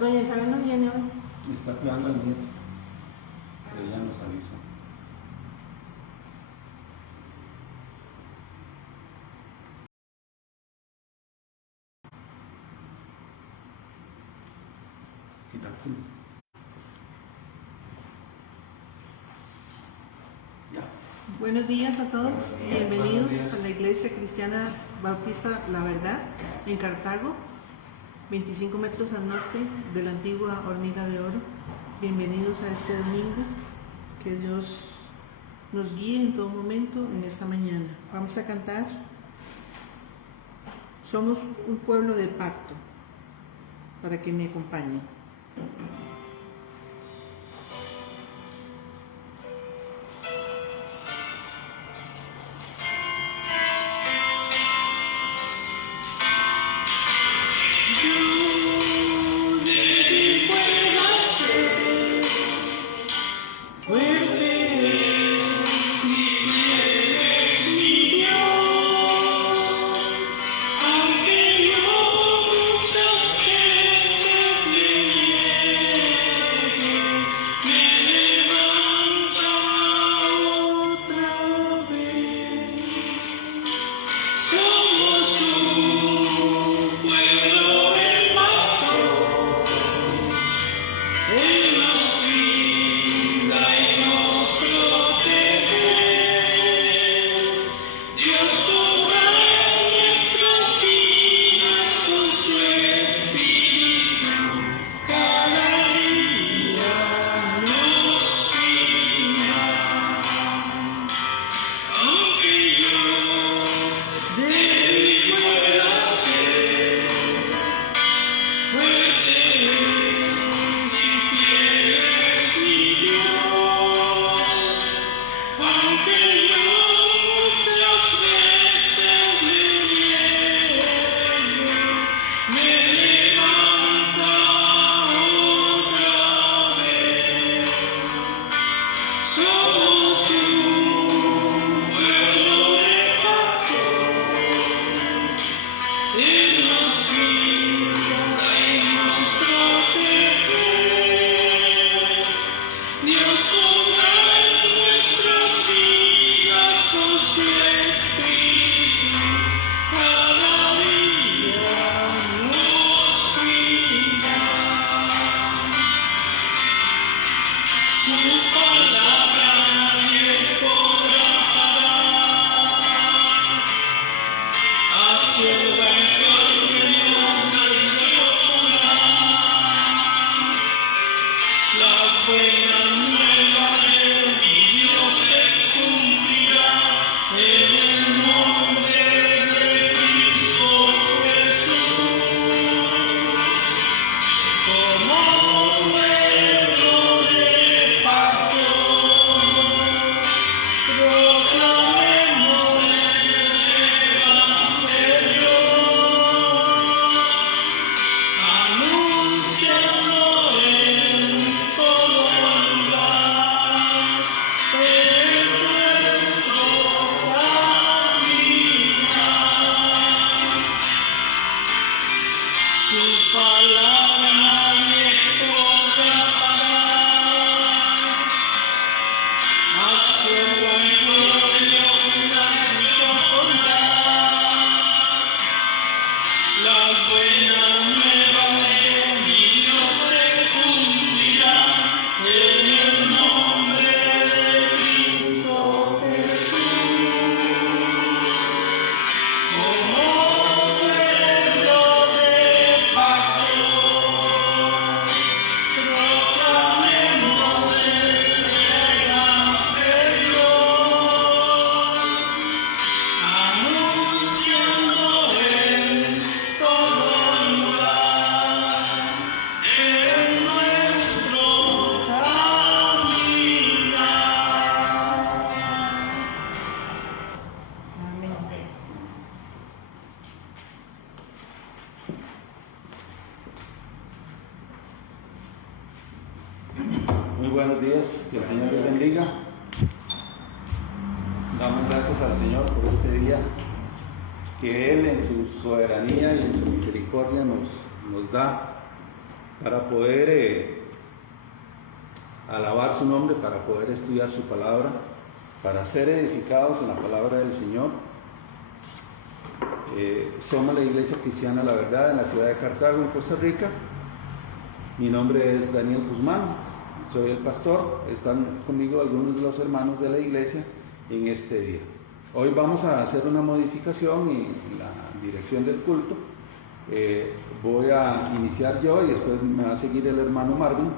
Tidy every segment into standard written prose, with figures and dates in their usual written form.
Doña Isabel no viene hoy. Está cuidando al nieto. Ella nos avisó. Quítate. Ya. Buenos días a todos. Buenos días. Bienvenidos Buenos días. a la Iglesia Cristiana Bautista La Verdad en Cartago, 25 metros al norte de la antigua Hormiga de Oro. Bienvenidos a este domingo. Que Dios nos guíe en todo momento en esta mañana. Vamos a cantar. Somos un pueblo de pacto, para que me acompañen. Muy buenos días, que el Señor les bendiga. Damos gracias al Señor por este día que Él en su soberanía y en su misericordia nos da para poder alabar su nombre, para poder estudiar su palabra, para ser edificados en la palabra del Señor. Somos la Iglesia Cristiana La Verdad en la ciudad de Cartago, en Costa Rica. Mi nombre es Daniel Guzmán, soy el pastor. Están conmigo algunos de los hermanos de la iglesia en este día. Hoy vamos a hacer una modificación en la dirección del culto. Voy a iniciar yo y después me va a seguir el hermano Marvin,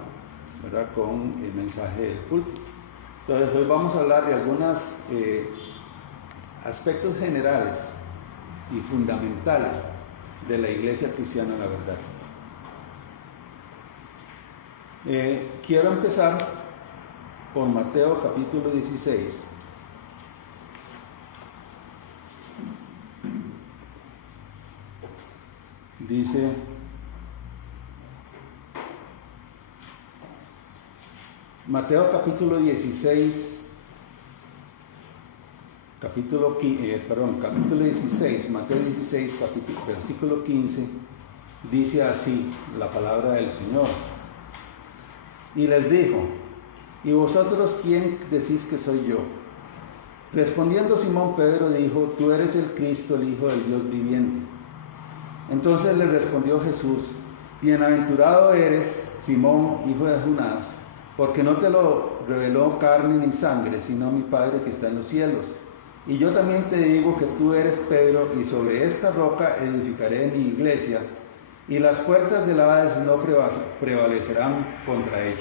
¿verdad?, con el mensaje del culto. Entonces hoy vamos a hablar de algunos aspectos generales y fundamentales de la Iglesia Cristiana La Verdad. Quiero empezar por Mateo capítulo 16. Dice: Mateo capítulo 16, capítulo 16, Mateo 16, versículo 15, dice así la palabra del Señor. Y les dijo: ¿y vosotros quién decís que soy yo? Respondiendo Simón Pedro dijo: tú eres el Cristo, el Hijo del Dios viviente. Entonces le respondió Jesús: bienaventurado eres, Simón, hijo de Jonás, porque no te lo reveló carne ni sangre, sino mi Padre que está en los cielos. Y yo también te digo que tú eres Pedro, y sobre esta roca edificaré mi iglesia, y las puertas del Hades no prevalecerán contra ella.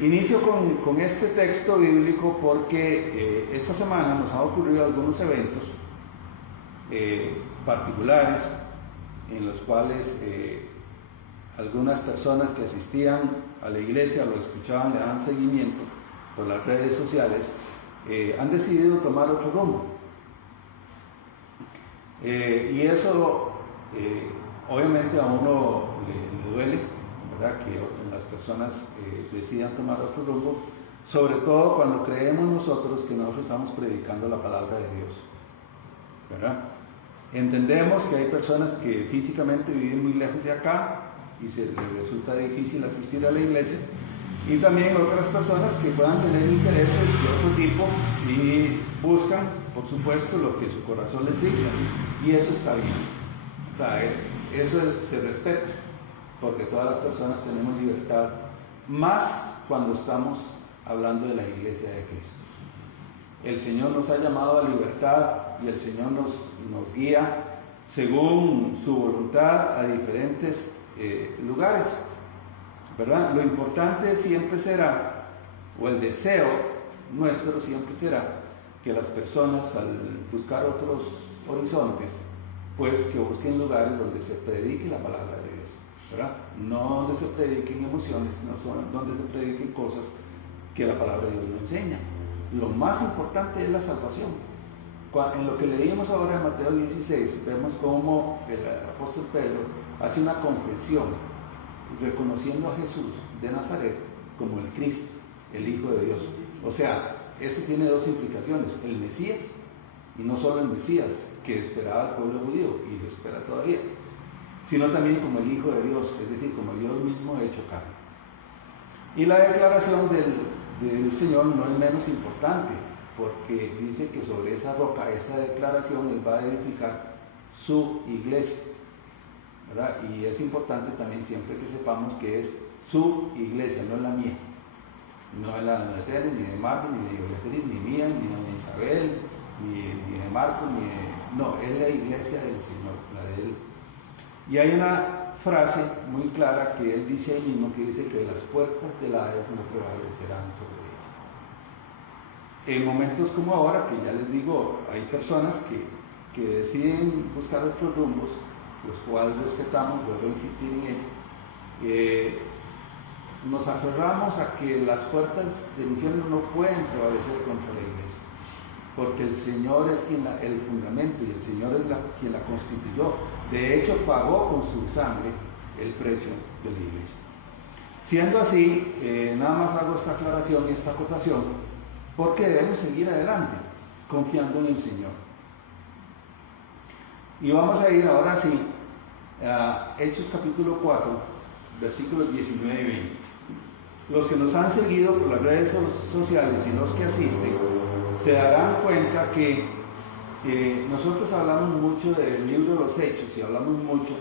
Inicio con este texto bíblico porque esta semana nos han ocurrido algunos eventos particulares en los cuales algunas personas que asistían a la iglesia, lo escuchaban, le daban seguimiento por las redes sociales, han decidido tomar otro rumbo. Y eso obviamente a uno le duele, ¿verdad?, que las personas decidan tomar otro rumbo, sobre todo cuando creemos nosotros que nosotros estamos predicando la palabra de Dios, ¿verdad? Entendemos que hay personas que físicamente viven muy lejos de acá y les resulta difícil asistir a la iglesia, y también otras personas que puedan tener intereses de otro tipo y buscan, por supuesto, lo que su corazón les diga, y eso está bien. O sea, eso se respeta, porque todas las personas tenemos libertad, más cuando estamos hablando de la iglesia de Cristo. El Señor nos ha llamado a libertad y el Señor nos guía según su voluntad a diferentes lugares, ¿verdad? Lo importante siempre será, o el deseo nuestro siempre será, que las personas al buscar otros horizontes, pues que busquen lugares donde se predique la palabra de Dios, ¿verdad? No donde se prediquen emociones, no donde se prediquen cosas que la palabra de Dios no enseña. Lo más importante es la salvación. En lo que leímos ahora en Mateo 16, vemos cómo el apóstol Pedro hace una confesión, reconociendo a Jesús de Nazaret como el Cristo, el Hijo de Dios. O sea, eso tiene dos implicaciones: el Mesías, y no solo el Mesías que esperaba el pueblo judío, y lo espera todavía, sino también como el Hijo de Dios, es decir, como Dios mismo hecho carne. Y la declaración del Señor no es menos importante, porque dice que sobre esa roca, esa declaración, Él va a edificar su iglesia, ¿verdad? Y es importante también siempre que sepamos que es su iglesia, no es la mía, no es la de Tere, ni de Marco, ni de Beatriz, ni mía, ni de Isabel, ni de Marco, no, es la iglesia del Señor, la de Él. Y hay una frase muy clara que Él dice ahí mismo, que dice que las puertas del Hades no prevalecerán sobre ella. En momentos como ahora, que ya les digo, hay personas que deciden buscar otros rumbos, los cuales respetamos, vuelvo a insistir en ello, nos aferramos a que las puertas del infierno no pueden prevalecer contra la iglesia, porque el Señor es el fundamento, y el Señor es quien la constituyó. De hecho, pagó con su sangre el precio de la iglesia. Siendo así, nada más hago esta aclaración y esta acotación, porque debemos seguir adelante, confiando en el Señor. Y vamos a ir ahora sí Hechos capítulo 4, versículos 19 y 20. Los que nos han seguido por las redes sociales y los que asisten se darán cuenta que nosotros hablamos mucho del libro de los Hechos y hablamos mucho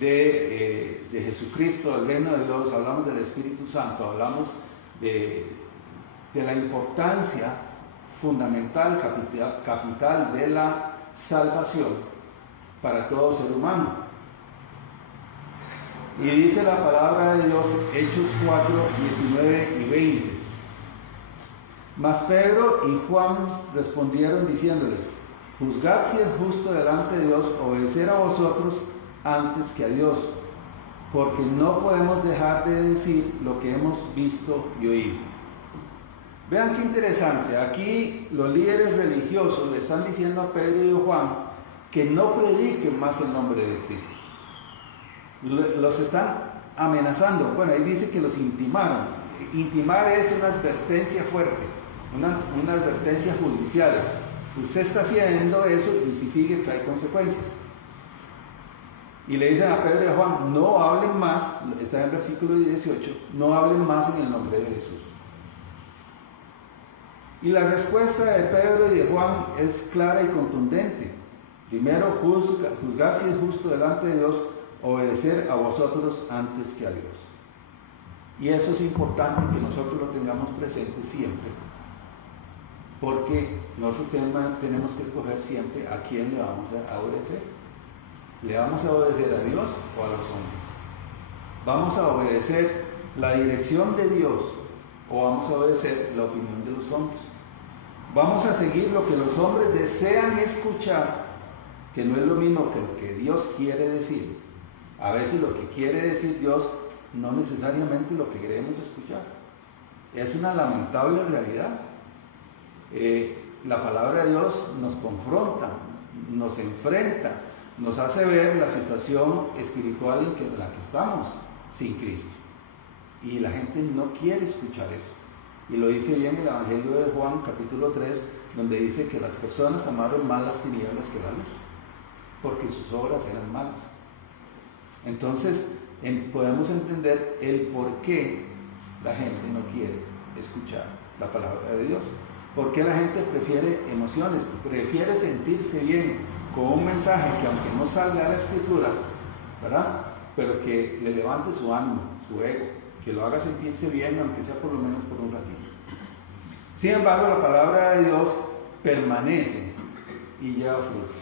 de Jesucristo, del reino de Dios, hablamos del Espíritu Santo, hablamos de la importancia fundamental, capital de la salvación para todo ser humano. Y dice la palabra de Dios, Hechos 4, 19 y 20. Mas Pedro y Juan respondieron diciéndoles: juzgad si es justo delante de Dios obedecer a vosotros antes que a Dios, porque no podemos dejar de decir lo que hemos visto y oído. Vean qué interesante, aquí los líderes religiosos le están diciendo a Pedro y a Juan que no prediquen más el nombre de Cristo. Los están amenazando. Bueno, ahí dice que los intimaron. Intimar es una advertencia fuerte, una advertencia judicial. Usted está haciendo eso y si sigue trae consecuencias. Y le dicen a Pedro y a Juan, no hablen más, está en el versículo 18, no hablen más en el nombre de Jesús. Y la respuesta de Pedro y de Juan es clara y contundente. Primero, juzgar si es justo delante de Dios, obedecer a vosotros antes que a Dios. Y eso es importante que nosotros lo tengamos presente siempre, porque nosotros tenemos que escoger siempre a quién le vamos a obedecer. ¿Le vamos a obedecer a Dios o a los hombres? ¿Vamos a obedecer la dirección de Dios o vamos a obedecer la opinión de los hombres? ¿Vamos a seguir lo que los hombres desean escuchar, que no es lo mismo que lo que Dios quiere decir? A veces lo que quiere decir Dios no necesariamente lo que queremos escuchar. Es una lamentable realidad. La palabra de Dios nos confronta, nos enfrenta, nos hace ver la situación espiritual en la que estamos sin Cristo. Y la gente no quiere escuchar eso. Y lo dice bien el Evangelio de Juan, capítulo 3, donde dice que las personas amaron más las tinieblas que la luz, porque sus obras eran malas. Entonces, podemos entender el por qué la gente no quiere escuchar la palabra de Dios. ¿Por qué la gente prefiere emociones? Prefiere sentirse bien con un mensaje que aunque no salga de la Escritura, ¿verdad?, pero que le levante su ánimo, su ego, que lo haga sentirse bien, aunque sea por lo menos por un ratito. Sin embargo, la palabra de Dios permanece y lleva fruto.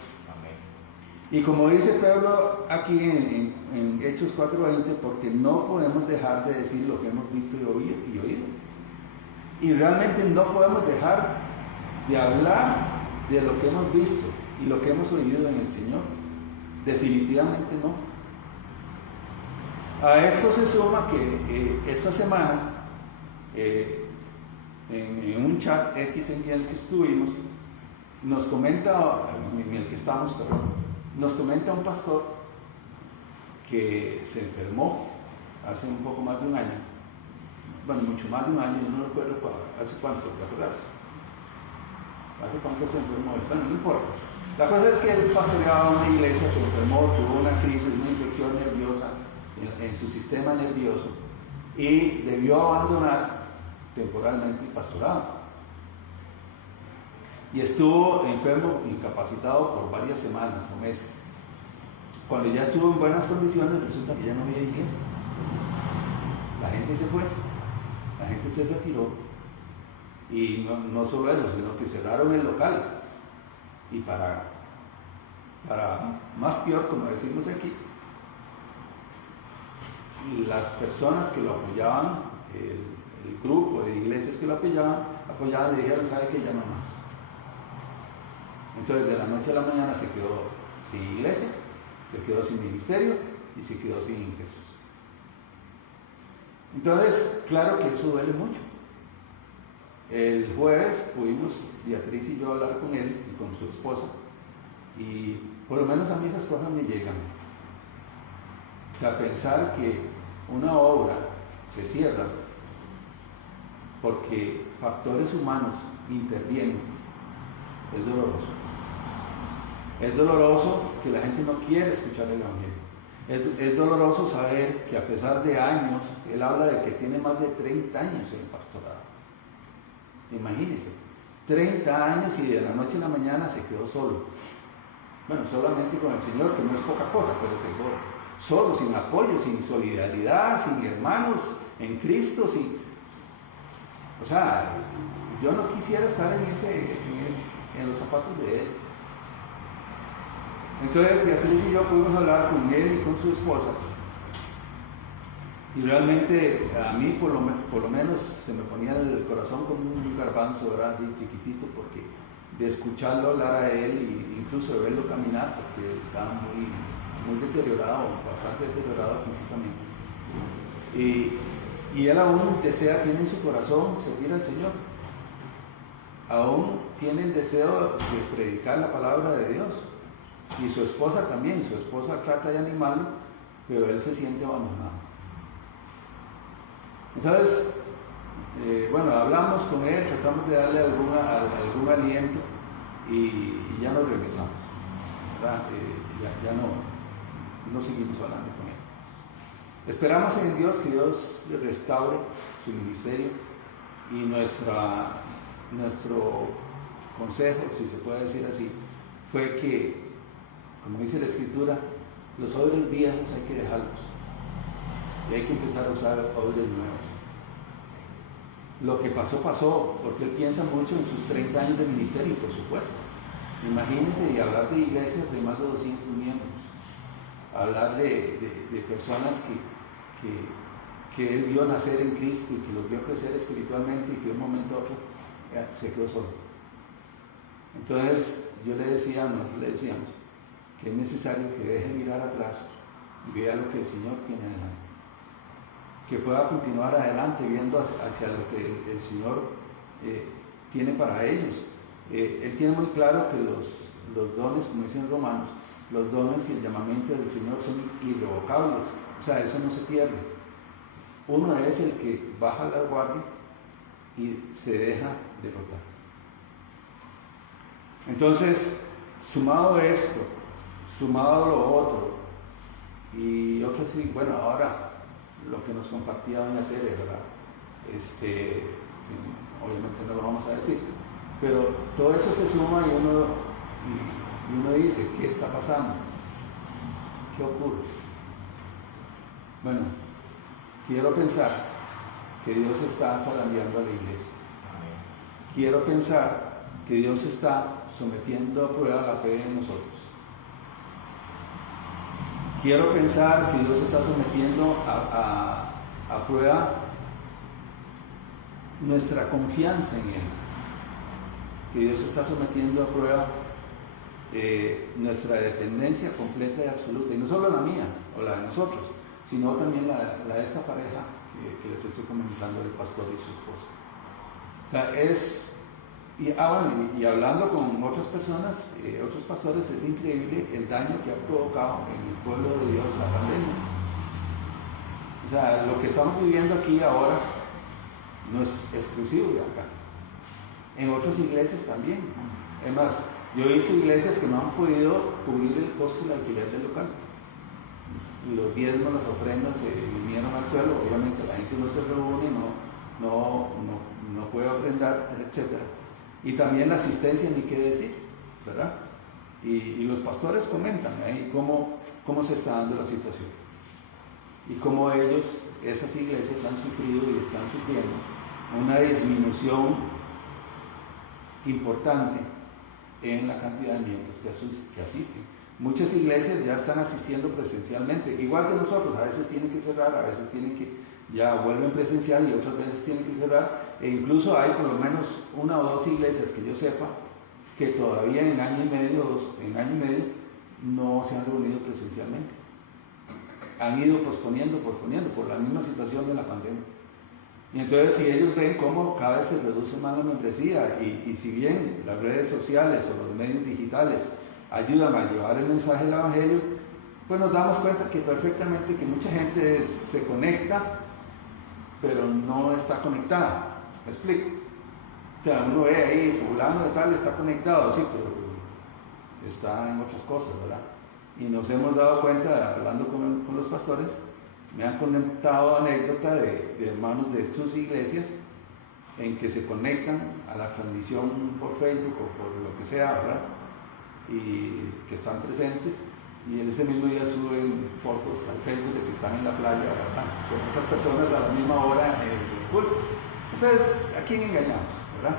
Y como dice Pedro aquí en Hechos 4:20, porque no podemos dejar de decir lo que hemos visto y oído. Y realmente no podemos dejar de hablar de lo que hemos visto y lo que hemos oído en el Señor. Definitivamente no. A esto se suma que esta semana, en un chat X en el que estuvimos, nos comenta un pastor que se enfermó hace un poco más de un año, bueno, mucho más de un año, yo no recuerdo hace cuánto, ¿te acuerdas? ¿Hace cuánto se enfermó? Bueno, no importa. La cosa es que él pastoreaba una iglesia, se enfermó, tuvo una crisis, una infección nerviosa en su sistema nervioso y debió abandonar temporalmente el pastorado. Y estuvo enfermo, incapacitado por varias semanas o meses. Cuando ya estuvo en buenas condiciones, resulta que ya no había iglesia. La gente se fue, la gente se retiró. Y no solo eso, sino que cerraron el local. Y para más peor, como decimos aquí, las personas que lo apoyaban, el grupo de iglesias que lo apoyaban, le dijeron, ¿sabe qué? Ya no más. Entonces, de la noche a la mañana se quedó sin iglesia, se quedó sin ministerio y se quedó sin ingresos. Entonces, claro que eso duele mucho. El jueves pudimos, Beatriz y yo, hablar con él y con su esposa, y por lo menos a mí esas cosas me llegan. O sea, pensar que una obra se cierra porque factores humanos intervienen es doloroso. Es doloroso que la gente no quiere escuchar el Evangelio. Es doloroso saber que a pesar de años, él habla de que tiene más de 30 años en el pastorado. Imagínense, 30 años y de la noche a la mañana se quedó solo. Bueno, solamente con el Señor, que no es poca cosa, pero se quedó solo, sin apoyo, sin solidaridad, sin hermanos en Cristo, sin... O sea, yo no quisiera estar en los zapatos de él. Entonces Beatriz y yo pudimos hablar con él y con su esposa, y realmente a mí por lo menos se me ponía el corazón como un garbanzo, ¿verdad? Así chiquitito, porque de escucharlo hablar a él e incluso de verlo caminar, porque estaba muy deteriorado, bastante deteriorado físicamente. Y él aún tiene en su corazón servir al Señor. Aún tiene el deseo de predicar la palabra de Dios. Y su esposa también, su esposa trata de animarlo, pero él se siente abandonado. Entonces, bueno, hablamos con él, tratamos de darle algún aliento y ya nos regresamos, ¿verdad? Ya no seguimos hablando con él. Esperamos en Dios que Dios le restaure su ministerio, y nuestro consejo, si se puede decir así, fue que, como dice la Escritura, los odres viejos hay que dejarlos y hay que empezar a usar odres nuevos. Lo que pasó, pasó, porque él piensa mucho en sus 30 años de ministerio, por supuesto. Imagínense, y hablar de iglesias de más de 200 miembros, hablar de personas que él vio nacer en Cristo y que los vio crecer espiritualmente, y que de un momento a otro se quedó solo. Entonces nosotros le decíamos que es necesario que deje mirar atrás y vea lo que el Señor tiene adelante, que pueda continuar adelante viendo hacia lo que el Señor tiene para ellos. Él tiene muy claro que los dones, como dicen Romanos, los dones y el llamamiento del Señor son irrevocables, o sea, eso no se pierde. Uno es el que baja la guardia y se deja derrotar. Entonces, sumado esto, sumado lo otro, y otros, bueno, ahora lo que nos compartía doña Tere, ¿verdad? Obviamente no lo vamos a decir, pero todo eso se suma y uno dice, ¿qué está pasando? ¿Qué ocurre? Bueno, quiero pensar que Dios está zarandeando a la iglesia. Quiero pensar que Dios está sometiendo a prueba la fe de nosotros. Quiero pensar que Dios está sometiendo a prueba nuestra confianza en Él. Que Dios está sometiendo a prueba nuestra dependencia completa y absoluta. Y no solo la mía o la de nosotros, sino también la de esta pareja que les estoy comentando, del pastor y su esposa. O sea, y hablando con otras personas, otros pastores, es increíble el daño que ha provocado en el pueblo de Dios la pandemia. O sea, lo que estamos viviendo aquí ahora no es exclusivo de acá. En otras iglesias también. Es más, yo he visto iglesias que no han podido cubrir el costo del alquiler del local. Los diezmos, las ofrendas se vinieron al suelo. Obviamente la gente no se reúne, no puede ofrendar, etc. Y también la asistencia, ni qué decir, ¿verdad? Y los pastores comentan ahí cómo se está dando la situación. Y cómo esas iglesias han sufrido y están sufriendo una disminución importante en la cantidad de miembros que asisten. Muchas iglesias ya están asistiendo presencialmente, igual que nosotros. A veces tienen que cerrar, a veces tienen que ya vuelven presencial y otras veces tienen que cerrar, e incluso hay por lo menos una o dos iglesias que yo sepa que todavía en año y medio no se han reunido presencialmente. Han ido posponiendo por la misma situación de la pandemia. Y entonces, si ellos ven cómo cada vez se reduce más la membresía, y si bien las redes sociales o los medios digitales ayudan a llevar el mensaje del Evangelio, pues nos damos cuenta que perfectamente que mucha gente se conecta, pero no está conectada. ¿Me explico? O sea, uno ve ahí, fulano de tal está conectado, sí, pero está en otras cosas, ¿verdad? y nos hemos dado cuenta, hablando con los pastores, me han contado anécdotas de hermanos de sus iglesias en que se conectan a la transmisión por Facebook o por lo que sea, ¿verdad? Y que están presentes, y en ese mismo día suben fotos al Facebook de que están en la playa, ¿verdad? Con otras personas a la misma hora en el culto. Entonces, ¿a quién engañamos, verdad?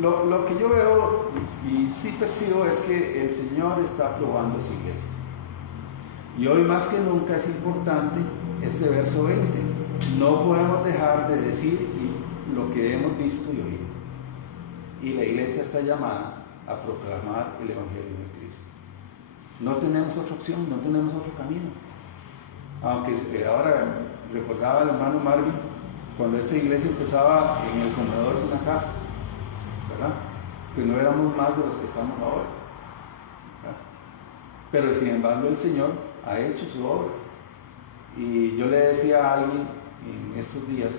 Lo que yo veo y sí percibo es que el Señor está probando su iglesia. Y hoy más que nunca es importante este verso 20. No podemos dejar de decir lo que hemos visto y oído. Y la iglesia está llamada a proclamar el Evangelio de Cristo. No tenemos otra opción, no tenemos otro camino. Aunque ahora recordaba el hermano Marvin, cuando esta iglesia empezaba en el comedor de una casa, ¿verdad? Que no éramos más de los que estamos ahora, ¿verdad? Pero sin embargo el Señor ha hecho su obra. Y yo le decía a alguien en estos días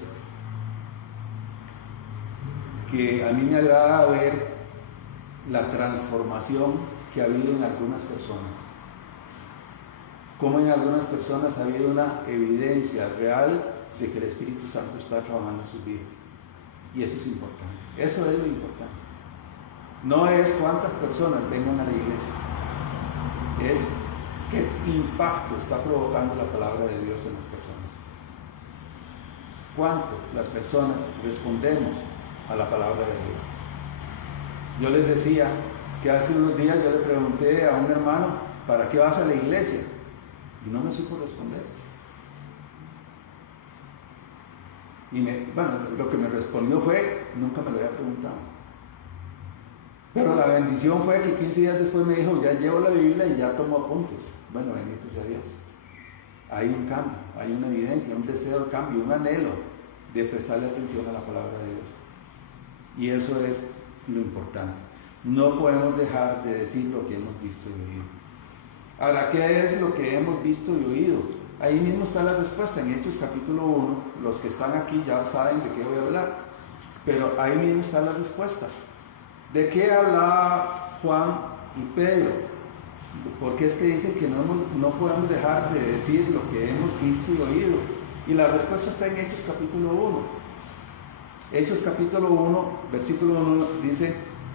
que a mí me agrada ver la transformación que ha habido en algunas personas. Como en algunas personas ha habido una evidencia real de que el Espíritu Santo está trabajando en sus vidas. Y eso es importante. Eso es lo importante. No es cuántas personas vengan a la iglesia. Es qué impacto está provocando la palabra de Dios en las personas. ¿Cuánto las personas respondemos a la palabra de Dios? Yo les decía que hace unos días yo le pregunté a un hermano, ¿para qué vas a la iglesia? Y no me supo responder. Y lo que me respondió fue, nunca me lo había preguntado. Pero la bendición fue que 15 días después me dijo, ya llevo la Biblia y ya tomo apuntes. Bueno, bendito sea Dios. Hay un cambio, hay una evidencia, un deseo de cambio, un anhelo de prestarle atención a la palabra de Dios. Y eso es lo importante. No podemos dejar de decir lo que hemos visto y oído. Ahora, ¿qué es lo que hemos visto y oído? Ahí mismo está la respuesta, en Hechos capítulo 1, los que están aquí ya saben de qué voy a hablar, pero ahí mismo está la respuesta. ¿De qué hablaba Juan y Pedro? Porque es que dicen que no podemos dejar de decir lo que hemos visto y oído. Y la respuesta está en Hechos capítulo 1. Hechos capítulo 1, versículo 1 dice,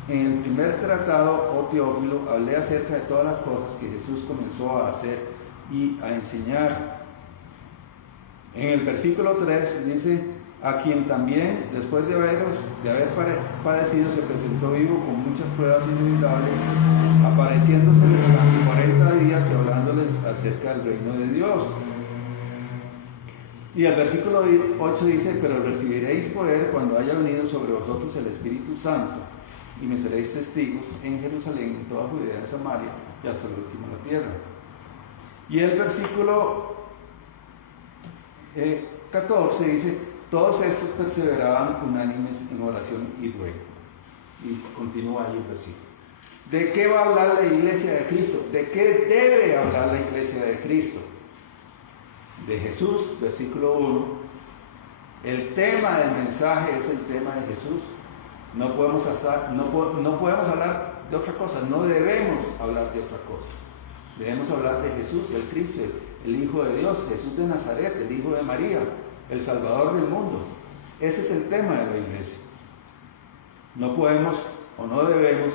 en el primer tratado, oh Teófilo, hablé acerca de todas las cosas que Jesús comenzó a hacer y a enseñar. En el versículo 3 dice, a quien también, después de haber padecido, se presentó vivo con muchas pruebas inevitables, apareciéndose durante 40 días y hablándoles acerca del reino de Dios. Y el versículo 8 dice, pero recibiréis poder cuando haya venido sobre vosotros el Espíritu Santo, y me seréis testigos en Jerusalén, en toda Judea, en Samaria, y hasta el último de la tierra. Y el versículo 14 dice, todos estos perseveraban unánimes en oración y ruego. Y continúa ahí el versículo. ¿De qué va a hablar la iglesia de Cristo? ¿De qué debe hablar la iglesia de Cristo? De Jesús, versículo 1. El tema del mensaje es el tema de Jesús. No podemos hablar de otra cosa, no debemos hablar de otra cosa. Debemos hablar de Jesús, el Cristo, el Hijo de Dios, Jesús de Nazaret, el Hijo de María, el Salvador del mundo. Ese es el tema de la iglesia. No podemos o no debemos,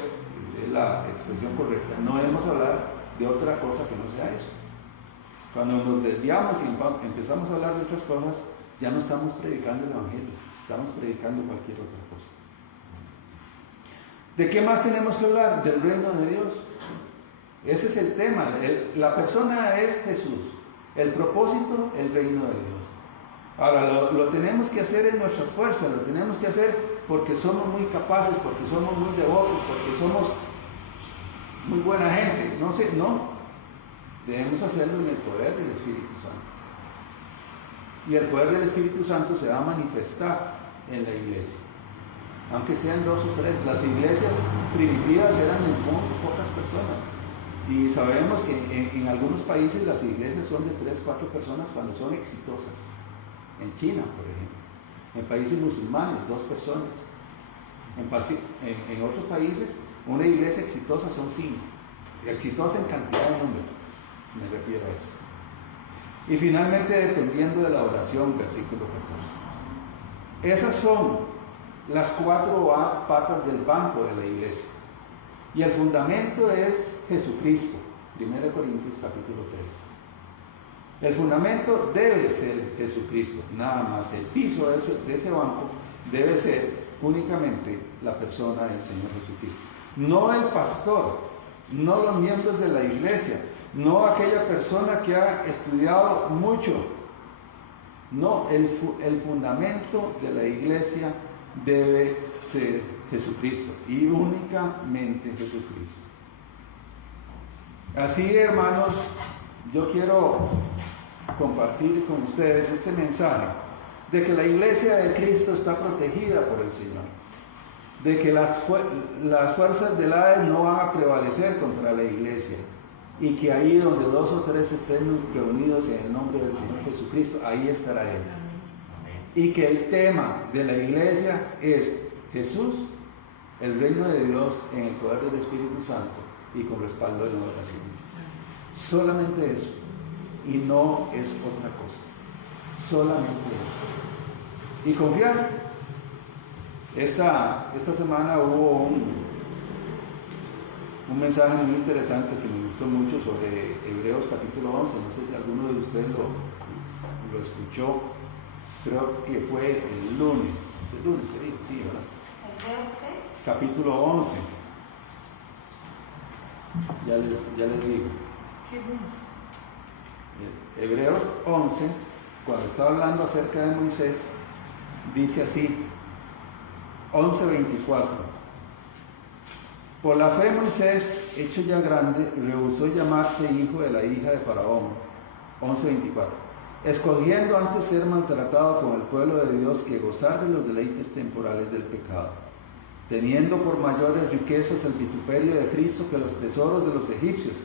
es la expresión correcta, no debemos hablar de otra cosa que no sea eso. Cuando nos desviamos y empezamos a hablar de otras cosas, ya no estamos predicando el Evangelio, estamos predicando cualquier otra cosa. ¿De qué más tenemos que hablar? Del reino de Dios. Ese es el tema. La persona es Jesús. El propósito, el reino de Dios. Ahora, lo tenemos que hacer en nuestras fuerzas, lo tenemos que hacer porque somos muy capaces, porque somos muy devotos, porque somos muy buena gente. No. Debemos hacerlo en el poder del Espíritu Santo. Y el poder del Espíritu Santo se va a manifestar en la iglesia. Aunque sean 2 o 3, las iglesias primitivas eran de muy pocas personas. Y sabemos que en algunos países las iglesias son de 3 o 4 personas cuando son exitosas. En China, por ejemplo. En países musulmanes, 2 personas. En otros países, una iglesia exitosa son 5. Exitosa en cantidad de número. me refiero a eso. Y finalmente, dependiendo de la oración, versículo 14. Esas son las 4 patas del banco de la iglesia. Y el fundamento es Jesucristo. 1 Corintios capítulo 3. El fundamento debe ser Jesucristo, nada más. El piso de ese banco debe ser únicamente la persona del Señor Jesucristo. No el pastor, no los miembros de la iglesia, no aquella persona que ha estudiado mucho. No, el fundamento de la iglesia debe ser Jesucristo y únicamente Jesucristo. Así, hermanos, yo quiero compartir con ustedes este mensaje de que la iglesia de Cristo está protegida por el Señor, de que las fuerzas del Hades no van a prevalecer contra la iglesia, y que ahí donde 2 o 3 estén reunidos en el nombre del Señor Jesucristo, ahí estará Él. Y que el tema de la iglesia es Jesús, el reino de Dios en el poder del Espíritu Santo y con respaldo de la oración. Solamente eso, y no es otra cosa. Solamente eso. Y confiar. Esta semana hubo un mensaje muy interesante que me gustó mucho sobre Hebreos capítulo 11. No sé si alguno de ustedes lo escuchó. Creo que fue el lunes. El lunes sería, sí, ¿verdad? ¿Hebreos qué? Capítulo 11. Ya les digo. ¿Qué es? Hebreos 11, cuando está hablando acerca de Moisés, dice así, 11:24. Por la fe Moisés, hecho ya grande, rehusó llamarse hijo de la hija de Faraón. 11:24. Escogiendo antes ser maltratado con el pueblo de Dios que gozar de los deleites temporales del pecado, teniendo por mayores riquezas el vituperio de Cristo que los tesoros de los egipcios,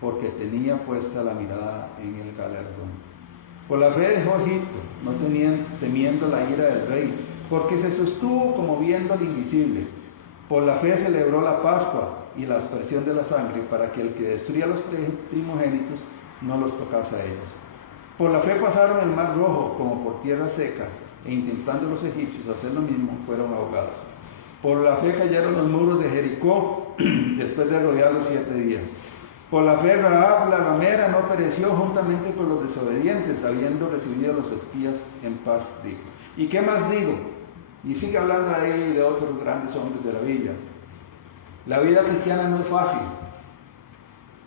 porque tenía puesta la mirada en el galardón. Por la fe dejó Egipto, no temiendo la ira del rey, porque se sostuvo como viendo al invisible. Por la fe celebró la Pascua y la aspersión de la sangre, para que el que destruía los primogénitos no los tocase a ellos. Por la fe pasaron el mar rojo como por tierra seca, e intentando los egipcios hacer lo mismo, fueron ahogados. Por la fe cayeron los muros de Jericó, después de rodearlos 7 días. Por la fe Rahab la ramera no pereció juntamente con los desobedientes, habiendo recibido a los espías en paz, dijo. ¿Y qué más digo? Y sigue hablando ahí de otros grandes hombres de la Biblia. La vida cristiana no es fácil.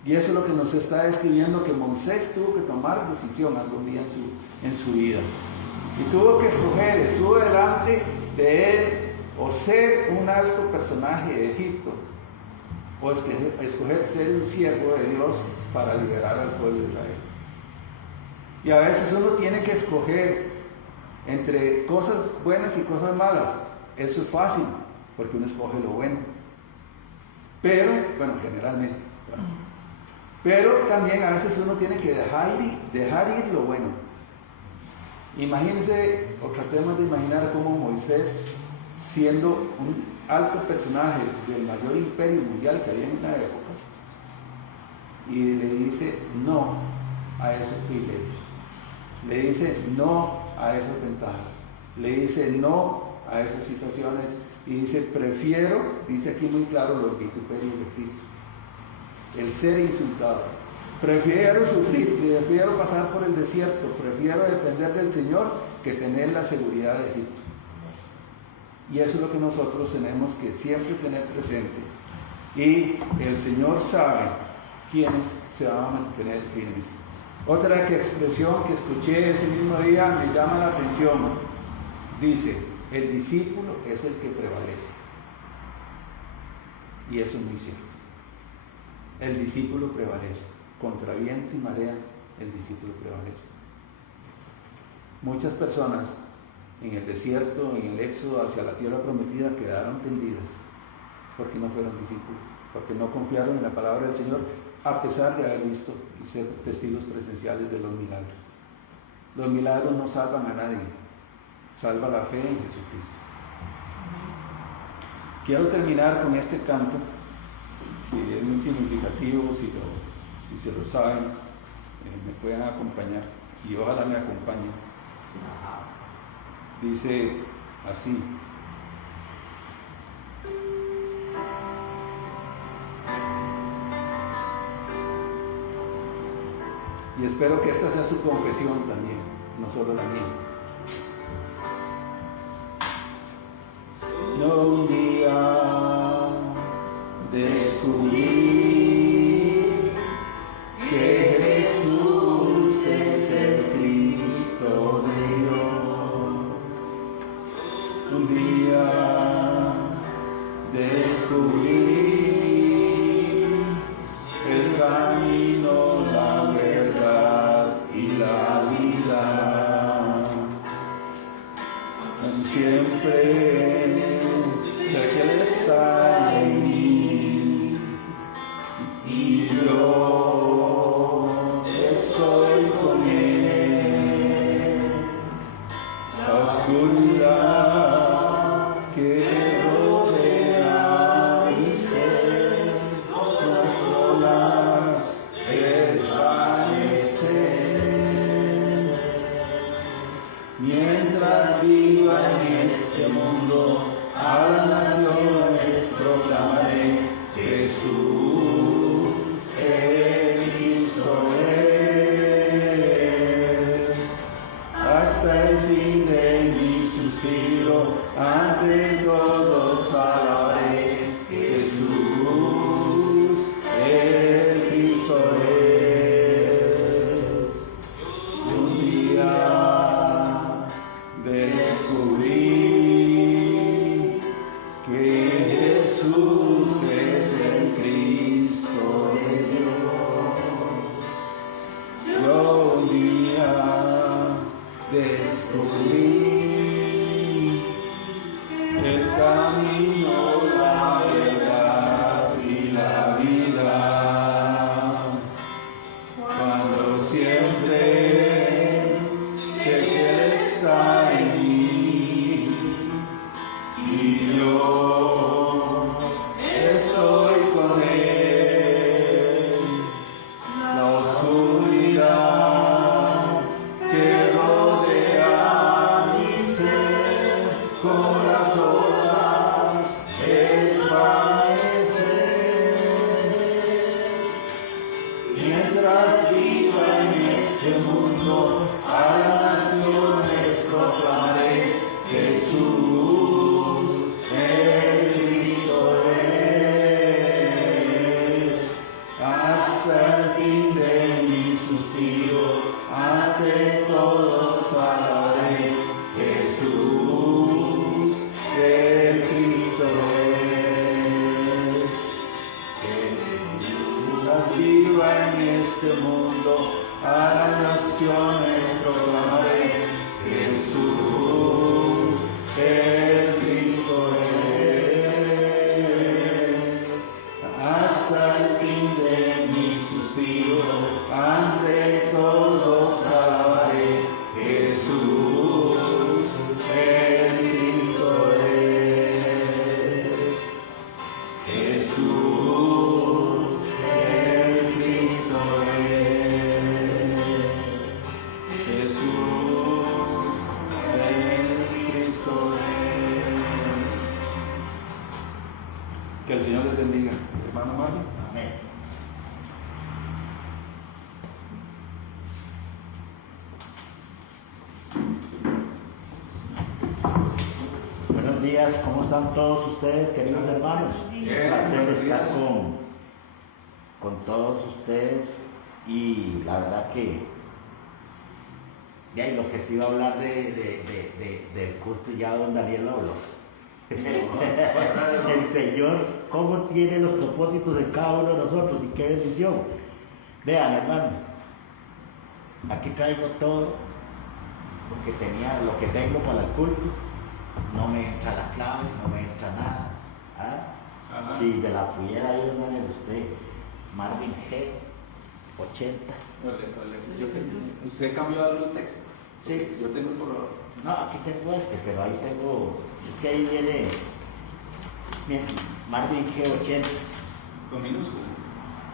Y eso es lo que nos está describiendo, que Moisés tuvo que tomar decisión algún día en su vida. Y tuvo que escoger, estuvo delante de él, o ser un alto personaje de Egipto, o escoger ser un siervo de Dios para liberar al pueblo de Israel. Y a veces uno tiene que escoger entre cosas buenas y cosas malas. Eso es fácil, porque uno escoge lo bueno. Pero, bueno, generalmente. ¿Verdad? Pero también a veces uno tiene que dejar ir lo bueno. Imagínense, o tratemos de imaginar cómo Moisés, siendo un alto personaje del mayor imperio mundial que había en la época, y le dice no a esos privilegios, le dice no a esas ventajas, le dice no a esas situaciones, y dice prefiero, dice aquí muy claro, los vituperios de Cristo, el ser insultado, prefiero sufrir, prefiero pasar por el desierto, prefiero depender del Señor que tener la seguridad de Egipto. Y eso es lo que nosotros tenemos que siempre tener presente. Y el Señor sabe quiénes se van a mantener firmes. Otra expresión que escuché ese mismo día me llama la atención. Dice, el discípulo es el que prevalece. Y eso es muy cierto. El discípulo prevalece. Contra viento y marea, el discípulo prevalece. Muchas personas en el desierto, en el éxodo hacia la tierra prometida, quedaron tendidas porque no fueron discípulos, porque no confiaron en la palabra del Señor, a pesar de haber visto y ser testigos presenciales de los milagros. Los milagros no salvan a nadie, salva la fe en Jesucristo. Quiero terminar con este canto, que es muy significativo si se lo saben. me puedan acompañar y ojalá me acompañen. Dice así: y espero que esta sea su confesión también, no solo la mía. Yo un día descubrí que Jesús es el Cristo de Dios. Un día descubrí el camino, la verdad y la vida. Siempre sé que Él está en mí y yo estoy con Él. La oscuridad que rodea mi ser, las olas desvanecer. Mientras viva en este mundo, a las naciones proclamaré: Jesús, el Cristo es. Hasta el fin de mi suspiro, ante todos alabaré: Jesús, el Cristo es. Un día descubrí que Jesús es el Cristo de Dios. Yo un día descubrí el camino, la verdad y la vida. Cuando siempre sé que Él está en mí y yo estoy con Él. La oscuridad que rodea mi ser, con las olas desvanecer. Mientras viva en este mundo, a las naciones proclamaré: Jesús, el Cristo es. Hasta el fin de mi suspiro, ante todos alabaré: Jesús, el Cristo es. Que Jesús viva en este mundo, a las naciones proclamaré: Jesús, el Cristo es. Hasta el fin de mi suspiro, ante todos alabaré: Jesús, el Cristo es. Jesús, el Cristo es. Jesús, el Cristo es. Que el Señor les bendiga, hermano Mario. Amén. Buenos días, ¿cómo están todos ustedes, queridos hermanos? Un placer estar con todos ustedes y la verdad que de lo que se iba a hablar del culto ya don Daniel lo habló. El Señor, cómo tiene los propósitos de cada uno de nosotros y qué bendición. Vean, hermano, aquí traigo todo lo que tengo para el culto. No me entra la clave, no me entra nada. ¿Ah? Si me la pudiera ir, hermano, usted, Marvin G, 80. ¿Usted cambió algo el texto? Sí. Yo tengo por... No, aquí tengo pero ahí tengo, es que ahí viene, bien, Marvin G 80. ¿Con minúscula?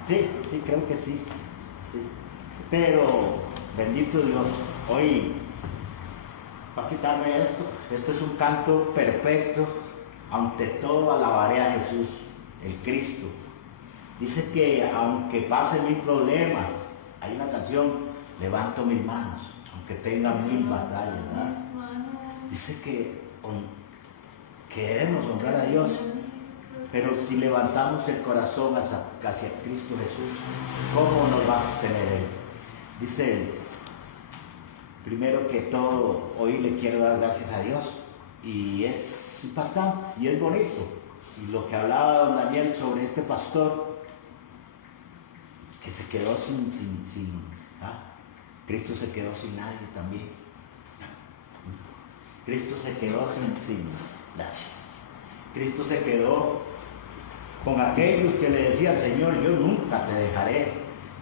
Sí, creo que sí. Sí. Pero, bendito Dios, hoy va a quitarme esto. Este es un canto perfecto. Ante todo alabaré a Jesús, el Cristo. Dice que aunque pasen mil problemas, hay una canción, levanto mis manos, aunque tenga mil batallas, ¿verdad? Dice que queremos honrar a Dios, pero si levantamos el corazón hacia Cristo Jesús, ¿cómo nos va a sostener Él? Dice, primero que todo, hoy le quiero dar gracias a Dios, y es impactante, y es bonito. Y lo que hablaba don Daniel sobre este pastor, que se quedó Cristo se quedó sin nadie también. Cristo se quedó gracias. Cristo se quedó con aquellos que le decían, Señor, yo nunca te dejaré.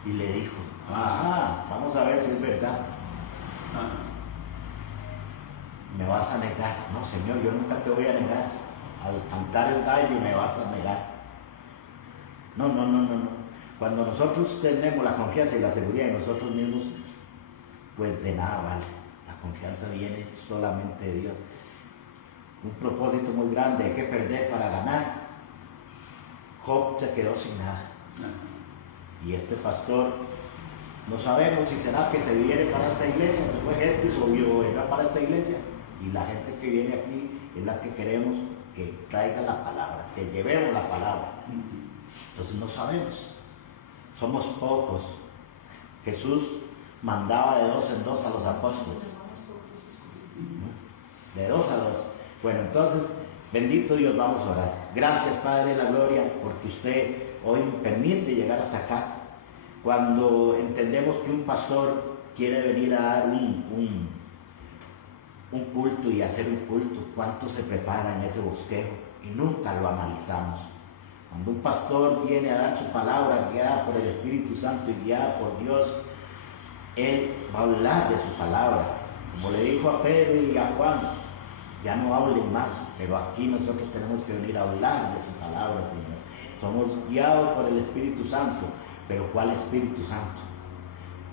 Y le dijo, vamos a ver si es verdad. Me vas a negar. No, Señor, yo nunca te voy a negar. Al cantar el gallo me vas a negar. No. Cuando nosotros tenemos la confianza y la seguridad en nosotros mismos, pues de nada vale. La confianza viene solamente de Dios. Un propósito muy grande, hay que perder para ganar. Job se quedó sin nada. Y este pastor, no sabemos si será que se viene para esta iglesia, se fue gente y subió, vendrá para esta iglesia. Y la gente que viene aquí es la que queremos que traiga la palabra, que llevemos la palabra. Entonces no sabemos. Somos pocos. Jesús mandaba de 2 en 2 a los apóstoles. De 2 a 2. Bueno, entonces, bendito Dios, vamos a orar. Gracias, Padre de la Gloria, porque usted hoy me permite llegar hasta acá. Cuando entendemos que un pastor quiere venir a dar un culto y hacer un culto, ¿cuánto se prepara en ese bosquejo? Y nunca lo analizamos. Cuando un pastor viene a dar su palabra, guiada por el Espíritu Santo y guiada por Dios, él va a hablar de su palabra. Como le dijo a Pedro y a Juan, ya no hablen más, pero aquí nosotros tenemos que venir a hablar de su palabra, Señor. Somos guiados por el Espíritu Santo, pero ¿cuál Espíritu Santo?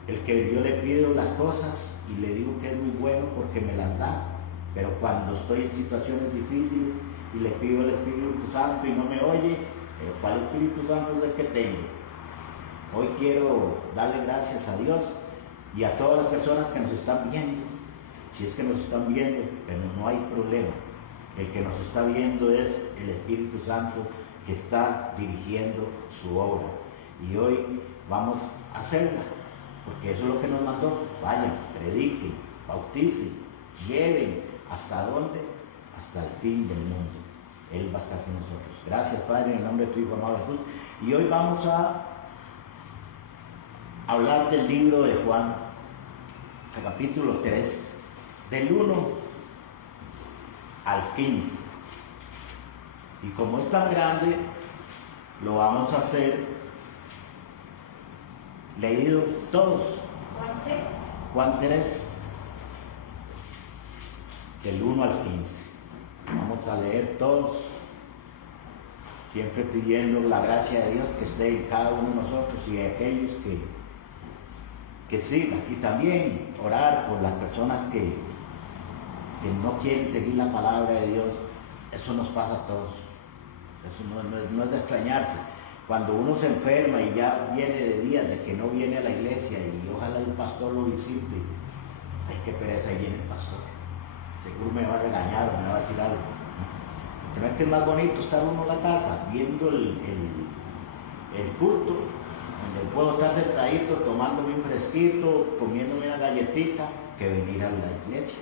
El que yo le pido las cosas y le digo que es muy bueno porque me las da, pero cuando estoy en situaciones difíciles y le pido al Espíritu Santo y no me oye, pero ¿cuál Espíritu Santo es el que tengo? Hoy quiero darle gracias a Dios y a todas las personas que nos están viendo, si es que nos están viendo, pero no hay problema. El que nos está viendo es el Espíritu Santo que está dirigiendo su obra. Y hoy vamos a hacerla, porque eso es lo que nos mandó. Vayan, prediquen, bauticen, lleven. ¿Hasta dónde? Hasta el fin del mundo. Él va a estar con nosotros. Gracias, Padre, en el nombre de tu Hijo amado Jesús. Y hoy vamos a hablar del libro de Juan, capítulo 3, del 1 al 15. Y como es tan grande, lo vamos a hacer leído todos. Juan 3, del 1 al 15. Vamos a leer todos, siempre pidiendo la gracia de Dios que esté en cada uno de nosotros y de aquellos que sigan. Y también orar por las personas que no quieren seguir la palabra de Dios. Eso nos pasa a todos. Eso no es de extrañarse. Cuando uno se enferma y ya viene de días de que no viene a la iglesia y ojalá el pastor lo visite, ay, qué pereza, ahí viene el pastor. Seguro me va a regañar o me va a decir algo. ¿No es que es más bonito estar uno en la casa viendo el culto, donde puedo estar sentadito tomándome un fresquito, comiéndome una galletita, que venir a la iglesia?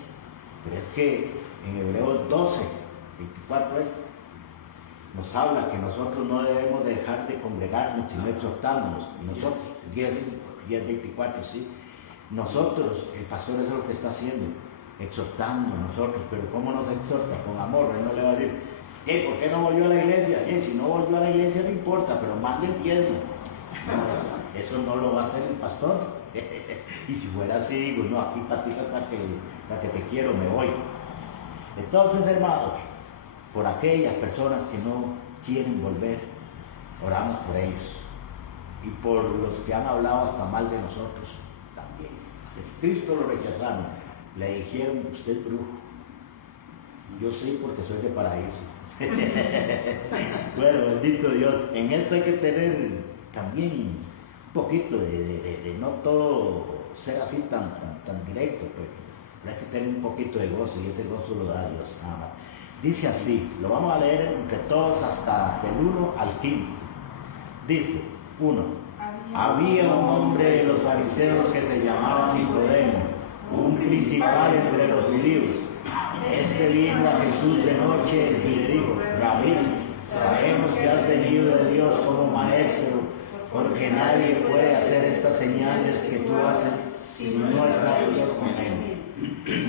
Pero es que en Hebreos 12, 24 nos habla que nosotros no debemos dejar de congregarnos, sino exhortándonos. Y nosotros, 10, 24, sí. Nosotros, el pastor, eso es lo que está haciendo, exhortando a nosotros. Pero ¿cómo nos exhorta? Con amor. Él no le va a decir, ¿por qué no volvió a la iglesia? Si no volvió a la iglesia no importa, pero mande el diezmo. No, eso no lo va a hacer el pastor. Y si fuera así, digo, no, aquí para ti, para que te quiero, me voy. Entonces, hermanos, por aquellas personas que no quieren volver, oramos por ellos. Y por los que han hablado hasta mal de nosotros, también. Jesucristo lo rechazaron, le dijeron, usted es brujo. Yo sí, porque soy de paraíso. Bueno, bendito Dios. En esto hay que tener también un poquito de no todo ser así tan directo, pues. Pero hay que tener un poquito de gozo, y ese gozo lo da Dios nada más. Dice así, lo vamos a leer entre todos hasta del 1 al 15. Dice, 1. Había un hombre de los fariseos que se llamaba Nicodemo, un principal entre los judíos. Este vino a Jesús de noche y le dijo, Rabí, sabemos que has venido de Dios como maestro, porque nadie puede hacer estas señales que tú haces si no está Dios con él.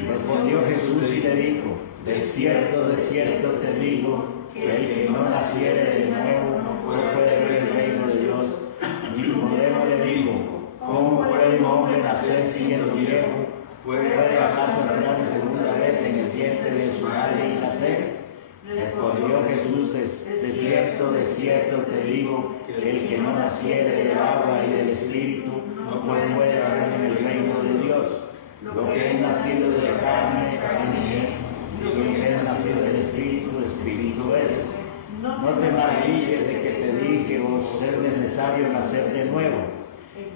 Respondió Jesús y le dijo, de cierto te digo, que el que no naciere de nuevo no puede ver el reino de Dios. Nicodemo le dijo, ¿cómo puede un hombre nacer siendo viejo? ¿Puede acaso entrar segunda vez en el vientre de su madre y nacer? Respondió Jesús, de cierto te digo, que el que no naciere del agua y del Espíritu no puede entrar en el reino de Dios. Lo que es nacido de la carne, carne es, y lo que es nacido del Espíritu, Espíritu es. No te maravilles de que te dije, os es necesario nacer de nuevo.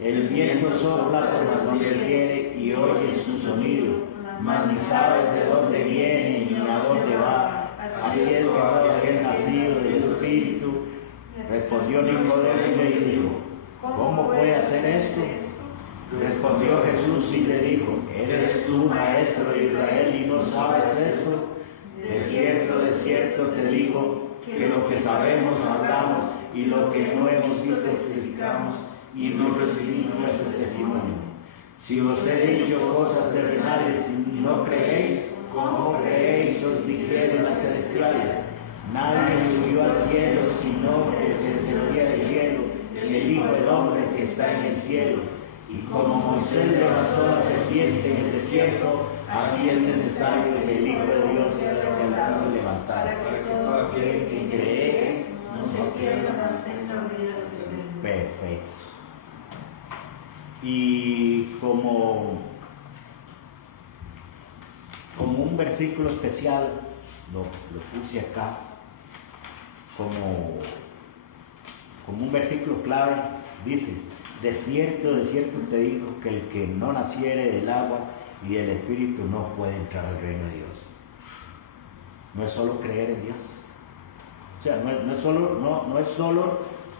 El viento sopla por donde quiere y oyes su sonido, mas ni sabes de dónde viene ni a dónde va. Así es que todo aquel nacido del Espíritu. Respondió Nicodemo y le dijo, ¿cómo puede hacer esto? Respondió Jesús y le dijo, ¿eres tú maestro de Israel y no sabes esto? De cierto te digo, que lo que sabemos hablamos y lo que no hemos visto explicamos y no recibimos nuestro testimonio. Si os he dicho cosas terrenales y no creéis, ¿cómo creéis os dijeron las celestiales? Nadie subió al cielo sino el que descendía del cielo, el Hijo del Hombre que está en el cielo. Y como Moisés levantó la serpiente en el desierto, así es necesario que el Hijo de Dios sea levantado, para que todo aquel que cree no se pierda, mas tenga vida eterna. Perfecto. Y como un versículo especial, lo puse acá, como un versículo clave, dice, de cierto te digo que el que no naciere del agua y del Espíritu no puede entrar al reino de Dios. No es solo creer en Dios. O sea, no es solo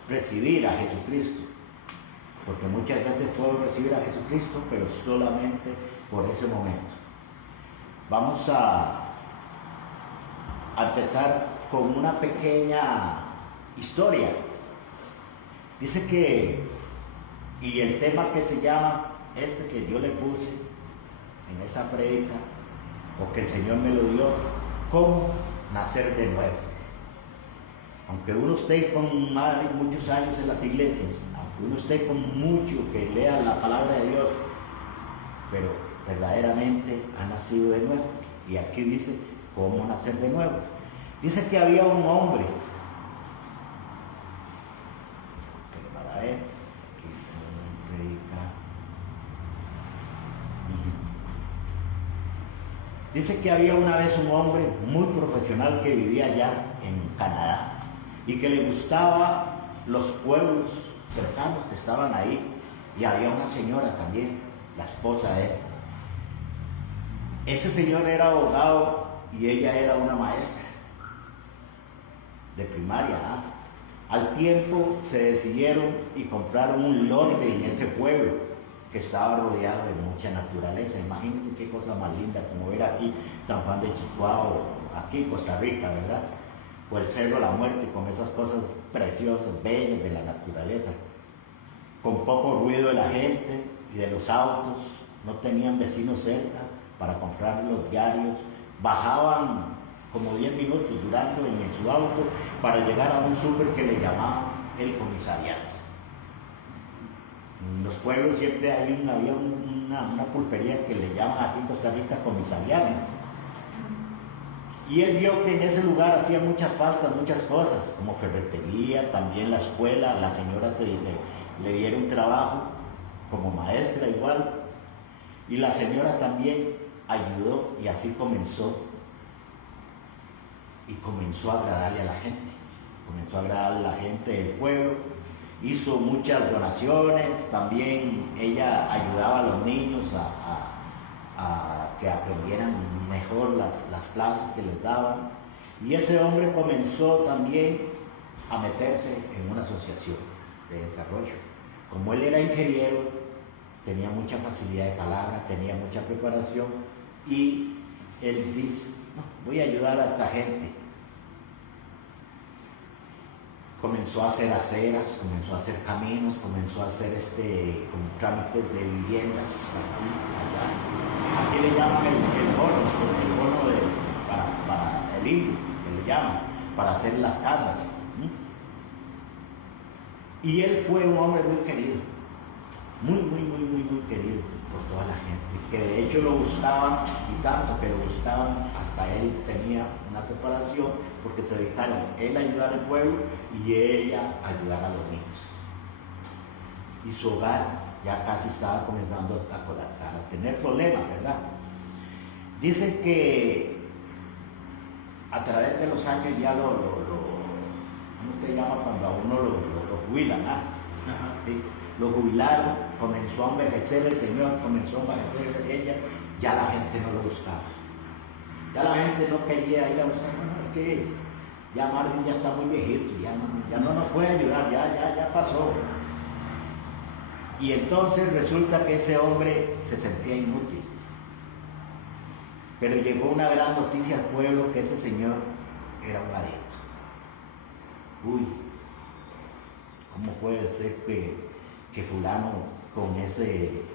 recibir a Jesucristo, porque muchas veces puedo recibir a Jesucristo, pero solamente por ese momento. Vamos a empezar con una pequeña historia. Dice que, y el tema que se llama, que yo le puse en esta prédica, o que el Señor me lo dio, cómo nacer de nuevo. Aunque uno esté con muchos años en las iglesias, aunque uno esté con mucho que lea la palabra de Dios, pero verdaderamente ha nacido de nuevo. Y aquí dice cómo nacer de nuevo. Dice que había un hombre, pero para él, aquí predica. Dice que había una vez un hombre muy profesional que vivía allá en Canadá y que le gustaba los pueblos cercanos que estaban ahí, y había una señora también, la esposa de él. Ese señor era abogado y ella era una maestra de primaria. Al tiempo se decidieron y compraron un lote en ese pueblo que estaba rodeado de mucha naturaleza. Imagínense qué cosa más linda, como ver aquí San Juan de Chihuahua, aquí Costa Rica, ¿verdad? O el Cerro de la Muerte, con esas cosas preciosas, bellas de la naturaleza, con poco ruido de la gente y de los autos. No tenían vecinos cerca para comprar los diarios, bajaban como 10 minutos durando en su auto para llegar a un súper que le llamaban el comisariato. En los pueblos siempre había una pulpería que le llaman aquí en Costa Rica comisariato. Y él vio que en ese lugar hacían muchas faltas, muchas cosas, como ferretería, también la escuela. La señora le dieron trabajo como maestra igual, Y la señora también ayudó y así comenzó. Y comenzó a agradarle a la gente. Comenzó a agradarle a la gente del pueblo. Hizo muchas donaciones. También ella ayudaba a los niños a que aprendieran mejor las clases que les daban. Y ese hombre comenzó también a meterse en una asociación de desarrollo. Como él era ingeniero, tenía mucha facilidad de palabra, tenía mucha preparación, y él dice, no, voy a ayudar a esta gente. Comenzó a hacer aceras, comenzó a hacer caminos, comenzó a hacer como trámites de viviendas aquí, allá. Aquí le llaman el bono para el INDU, que le llaman, para hacer las casas. Y él fue un hombre muy querido, muy querido por toda la gente, que de hecho lo buscaban, y tanto que lo buscaban, hasta él tenía una separación, porque se dedicaron él a ayudar al pueblo y ella a ayudar a los niños. Y su hogar ya casi estaba comenzando a colapsar, a tener problemas, ¿verdad? Dice que a través de los años ya ¿cómo se llama cuando a uno lo jubilan? ¿Sí? Lo jubilaron, comenzó a envejecer el señor, comenzó a envejecer ella, ya la gente no lo buscaba. Ya la gente no quería ir a buscar, no, es que ya Marvin ya está muy viejito, ya no nos puede ayudar, ya pasó. Y entonces resulta que ese hombre se sentía inútil. Pero llegó una gran noticia al pueblo, que ese señor era un adicto. Uy, ¿cómo puede ser que fulano con ese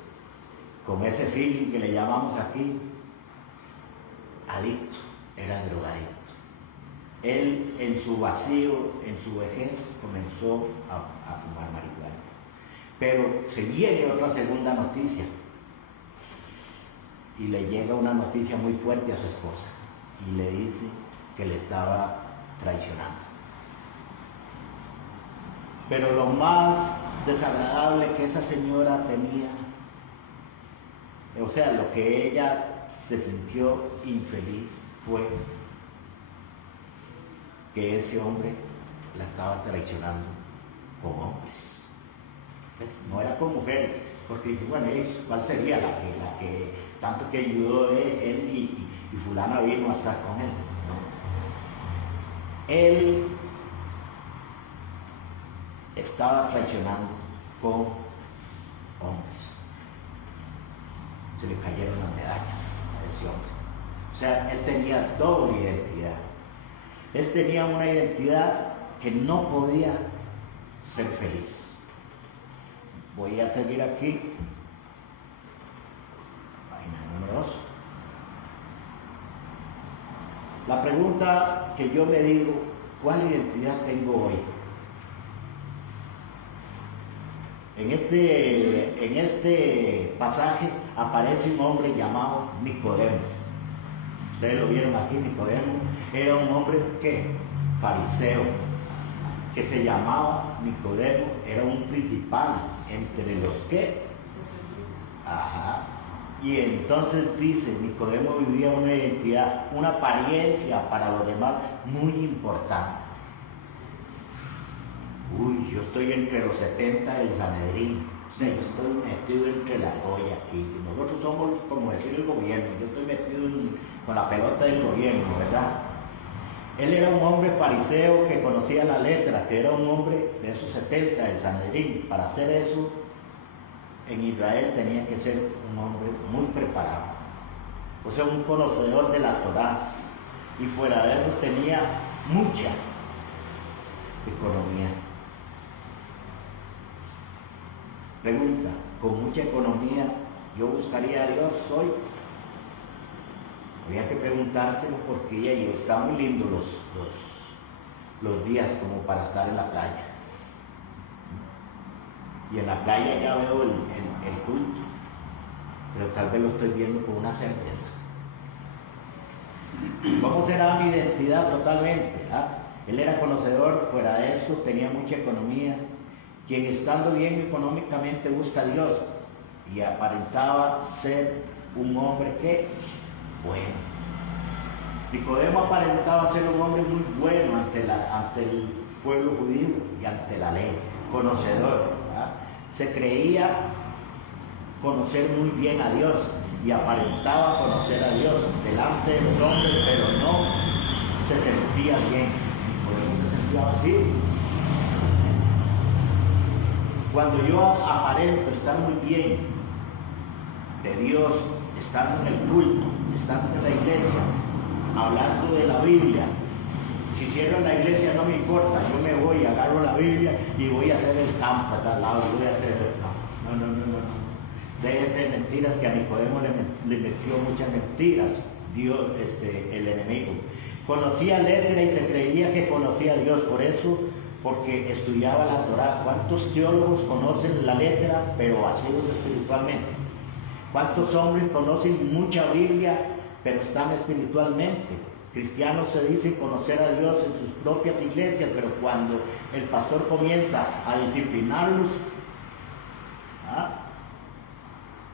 feeling que le llamamos aquí, adicto, era drogadicto? Él en su vacío, en su vejez, comenzó a fumar marihuana. Pero se viene otra segunda noticia, y le llega una noticia muy fuerte a su esposa, y le dice que le estaba traicionando. Pero lo más desagradable que esa señora tenía, o sea, lo que ella se sintió infeliz, fue que ese hombre la estaba traicionando con hombres. No era con mujeres, porque dice, bueno, ¿cuál sería la que tanto que ayudó él y fulana vino a estar con él? ¿No? Él estaba traicionando con hombres. Se le cayeron las medallas a ese hombre. O sea, él tenía doble identidad. Él tenía una identidad que no podía ser feliz. Voy a seguir aquí. Página número 2. La pregunta que yo me digo, ¿cuál identidad tengo hoy? En este pasaje aparece un hombre llamado Nicodemo. Ustedes lo vieron aquí. Nicodemo era un hombre fariseo, que se llamaba Nicodemo, era un principal entre los y entonces dice, Nicodemo vivía una identidad, una apariencia para los demás muy importante. Uy, yo estoy entre los 70 del Sanedrín, o sea, yo estoy metido entre la Goya aquí. Nosotros somos, como decir, el gobierno. Yo estoy metido con la pelota del gobierno, ¿verdad? Él era un hombre fariseo que conocía la letra, que era un hombre de esos 70 del Sanedrín. Para hacer eso, en Israel tenía que ser un hombre muy preparado, o sea, un conocedor de la Torá, y fuera de eso tenía mucha economía. Pregunta, ¿con mucha economía yo buscaría a Dios hoy? Habría que preguntárselo, porque ya está muy lindo los días como para estar en la playa. Y en la playa ya veo el culto, pero tal vez lo estoy viendo con una certeza. ¿Cómo será mi identidad totalmente? Él era conocedor, fuera de eso tenía mucha economía. Quien estando bien económicamente busca a Dios, y aparentaba ser un hombre que bueno. Nicodemo aparentaba ser un hombre muy bueno ante el pueblo judío y ante la ley, conocedor, ¿verdad? Se creía conocer muy bien a Dios y aparentaba conocer a Dios delante de los hombres, pero no se sentía bien. Nicodemo se sentía vacío. Cuando yo aparento estar muy bien de Dios, estando en el culto, estando en la iglesia, hablando de la Biblia, si cierro la iglesia no me importa, yo me voy, agarro la Biblia y voy a hacer el campo a tal lado, voy a hacer el campo. No. Debe ser mentiras, que a Nicodemo le metió muchas mentiras Dios, el enemigo. Conocía letra y se creía que conocía a Dios, por eso, porque estudiaba la Torá. ¿Cuántos teólogos conocen la letra pero vacíos espiritualmente? ¿Cuántos hombres conocen mucha Biblia pero están espiritualmente? Cristianos se dicen conocer a Dios en sus propias iglesias, pero cuando el pastor comienza a disciplinarlos,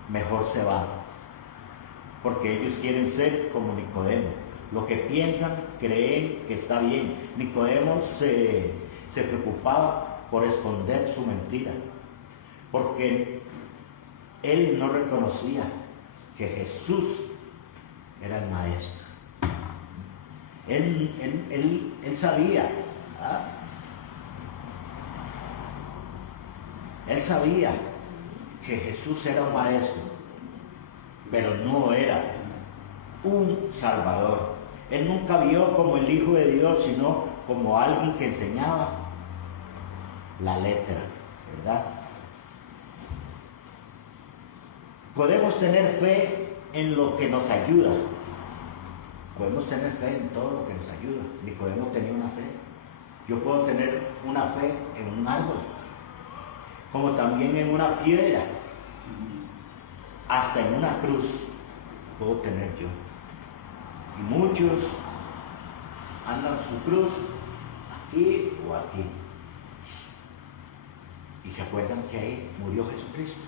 mejor se van, porque ellos quieren ser como Nicodemo. Lo que piensan, creen que está bien. Nicodemo se preocupaba por esconder su mentira, porque él no reconocía que Jesús era el maestro. Él sabía, él sabía que Jesús era un maestro, pero no era un salvador. Él nunca vio como el Hijo de Dios, sino como alguien que enseñaba la letra, ¿verdad? Podemos tener fe en lo que nos ayuda. Podemos tener fe en todo lo que nos ayuda. Nicodemo tenía una fe. Yo puedo tener una fe en un árbol, como también en una piedra, hasta en una cruz puedo tener yo. Y muchos andan su cruz aquí o aquí, y se acuerdan que ahí murió Jesucristo,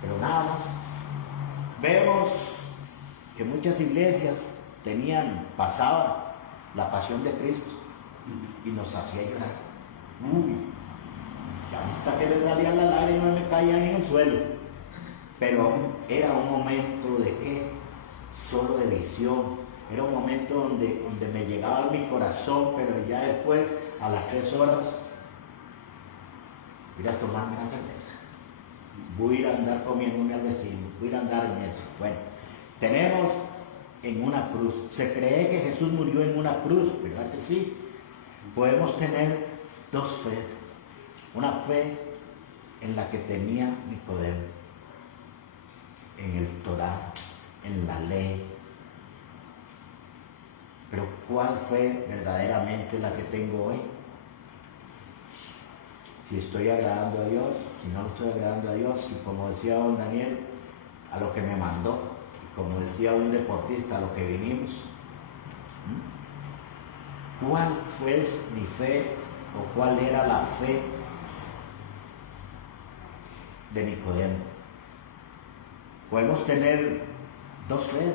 pero nada más. Vemos que muchas iglesias pasaban la pasión de Cristo y nos hacía llorar. Ya hasta que me salían las lágrimas, me caían en el suelo. Pero era un momento de qué, solo de visión. Era un momento donde me llegaba a mi corazón, pero ya después, a las 3 horas, voy a tomarme una cerveza. Voy a ir a andar comiéndome al vecino, voy a ir a andar en eso. Bueno, tenemos en una cruz. Se cree que Jesús murió en una cruz, ¿verdad que sí? Podemos tener dos fe. Una fe en la que tenía Nicodemo, en el Torá, en la ley. Pero ¿cuál fe verdaderamente la que tengo hoy? Si estoy agradando a Dios, si no estoy agradando a Dios, y como decía don Daniel, a lo que me mandó, como decía un deportista, a lo que vinimos. ¿Cuál fue mi fe o cuál era la fe de Nicodemo? Podemos tener dos fe.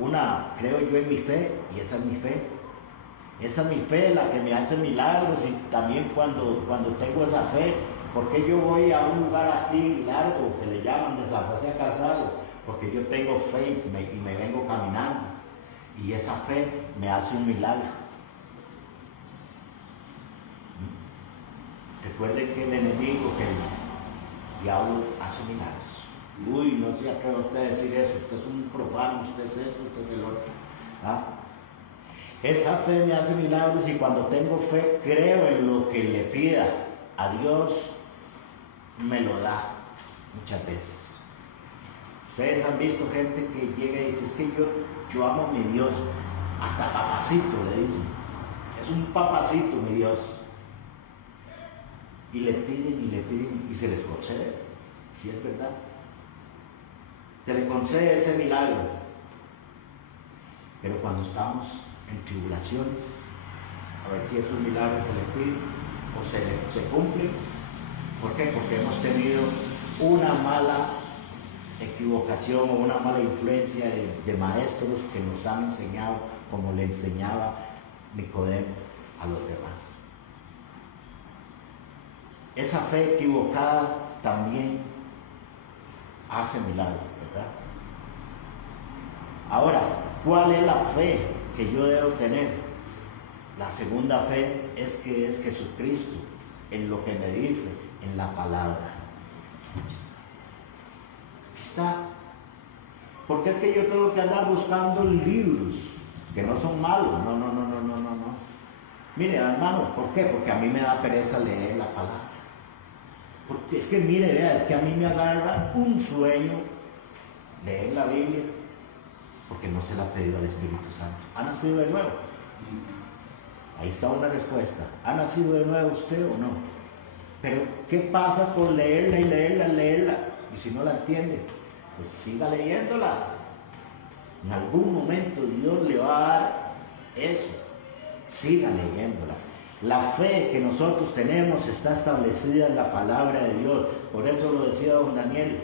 Una, creo yo en mi fe, y esa es mi fe. Esa es mi fe, la que me hace milagros, y también cuando tengo esa fe, porque yo voy a un lugar aquí largo, que le llaman de San José a Cartago, porque yo tengo fe y me vengo caminando, y esa fe me hace un milagro. Recuerden que el enemigo, que el diablo hace milagros. Uy, no sé a qué va usted decir eso, usted es un profano, usted es esto, usted es el otro. Esa fe me hace milagros, y cuando tengo fe, creo en lo que le pida a Dios, me lo da muchas veces. Ustedes han visto gente que llega y dice, es que yo amo a mi Dios, hasta papacito le dicen, es un papacito mi Dios. Y le piden y se les concede, si es verdad. Se le concede ese milagro. Pero cuando estamos en tribulaciones, a ver si esos milagros se les piden o se cumplen. ¿Por qué? Porque hemos tenido una mala equivocación o una mala influencia de maestros que nos han enseñado como le enseñaba Nicodemo a los demás. Esa fe equivocada también hace milagros, ¿verdad? Ahora, ¿cuál es la fe que yo debo tener? La segunda fe es que es Jesucristo, en lo que me dice, en la palabra. Aquí está. Porque es que yo tengo que andar buscando libros que no son malos. No. Mire, hermanos, ¿por qué? Porque a mí me da pereza leer la palabra. Porque es que, mire, vea, es que a mí me agarra un sueño leer la Biblia, porque no se la ha pedido al Espíritu Santo. ¿Ha nacido de nuevo? Ahí está una respuesta. ¿Ha nacido de nuevo usted o no? Pero, ¿qué pasa con leerla y leerla? Y si no la entiende, pues siga leyéndola. En algún momento Dios le va a dar eso. Siga leyéndola. La fe que nosotros tenemos está establecida en la palabra de Dios. Por eso lo decía don Daniel,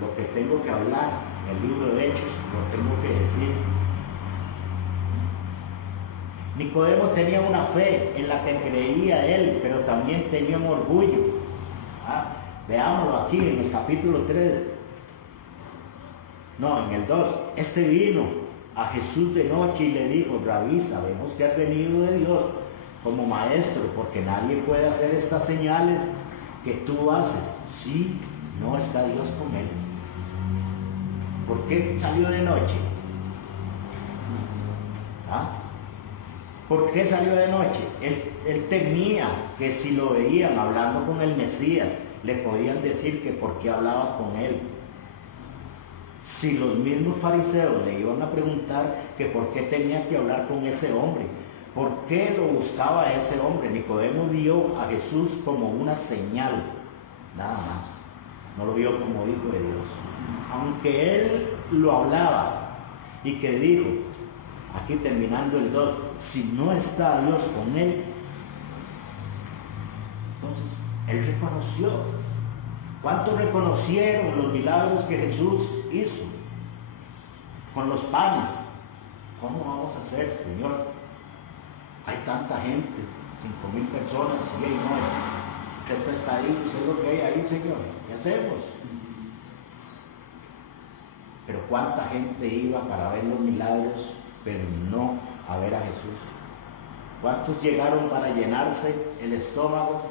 lo que tengo que hablar en el libro de Hechos, lo tengo que decir. Nicodemo tenía una fe en la que creía él, pero también tenía un orgullo. Veámoslo aquí en el capítulo 3. No, en el 2. Este vino a Jesús de noche y le dijo: Rabí, sabemos que has venido de Dios como maestro, porque nadie puede hacer estas señales que tú haces si no está Dios con él. ¿Por qué salió de noche? ¿Por qué salió de noche? Él temía que si lo veían hablando con el Mesías, le podían decir que por qué hablaba con él. Si los mismos fariseos le iban a preguntar que por qué tenía que hablar con ese hombre, por qué lo buscaba ese hombre. Nicodemo vio a Jesús como una señal, nada más. No lo vio como hijo de Dios. Aunque él lo hablaba y que dijo, aquí terminando el 2, si no está Dios con él, entonces él reconoció. ¿Cuántos reconocieron los milagros que Jesús hizo con los panes? ¿Cómo vamos a hacer, Señor? Hay tanta gente, 5,000 personas, y ahí no hay 3 pescadillos, es lo que hay ahí, Señor. ¿Qué hacemos? Pero cuánta gente iba para ver los milagros, pero no a ver a Jesús. ¿Cuántos llegaron para llenarse el estómago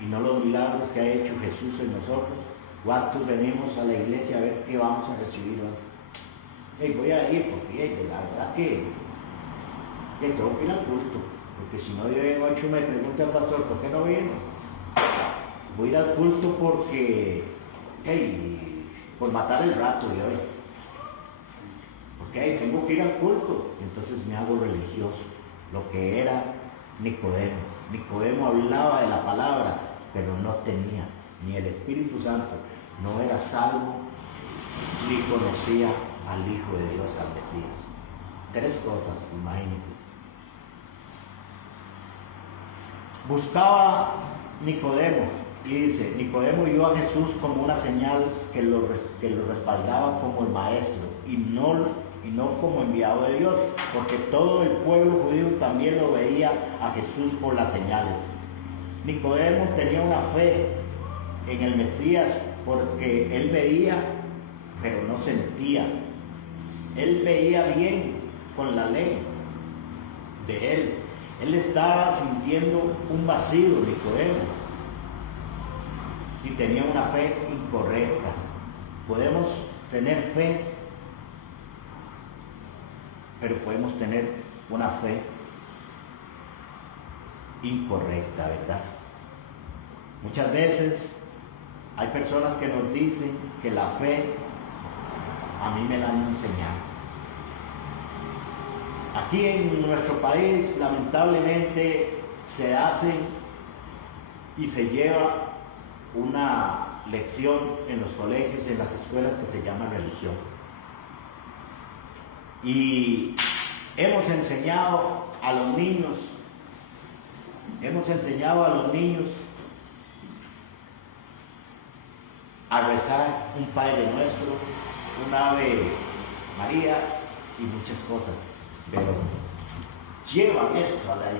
y no los milagros que ha hecho Jesús en nosotros? ¿Cuántos venimos a la iglesia a ver qué vamos a recibir hoy? Voy a ir porque la verdad que tengo que ir al culto, porque si no yo en 8 me pregunta el pastor, ¿por qué no vino? Voy a ir al culto porque, por matar el rato de hoy. Porque tengo que ir al culto. Entonces me hago religioso, lo que era Nicodemo. Nicodemo hablaba de la palabra, pero no tenía ni el Espíritu Santo, no era salvo, ni conocía al Hijo de Dios, al Mesías. 3 cosas, imagínense. Buscaba Nicodemo, y dice, Nicodemo vio a Jesús como una señal que lo respaldaba como el maestro, y no como enviado de Dios, porque todo el pueblo judío también lo veía a Jesús por las señales. Nicodemo tenía una fe en el Mesías porque él veía, pero no sentía. Él veía bien con la ley de él. Él estaba sintiendo un vacío, Nicodemo, y tenía una fe incorrecta. Podemos tener fe, pero podemos tener una fe incorrecta, ¿verdad? Muchas veces hay personas que nos dicen que la fe a mí me la han enseñado. Aquí en nuestro país, lamentablemente, se hace y se lleva una lección en los colegios, en las escuelas, que se llama religión. Y hemos enseñado a los niños a rezar un Padre Nuestro, un Ave María y muchas cosas. Pero llevan esto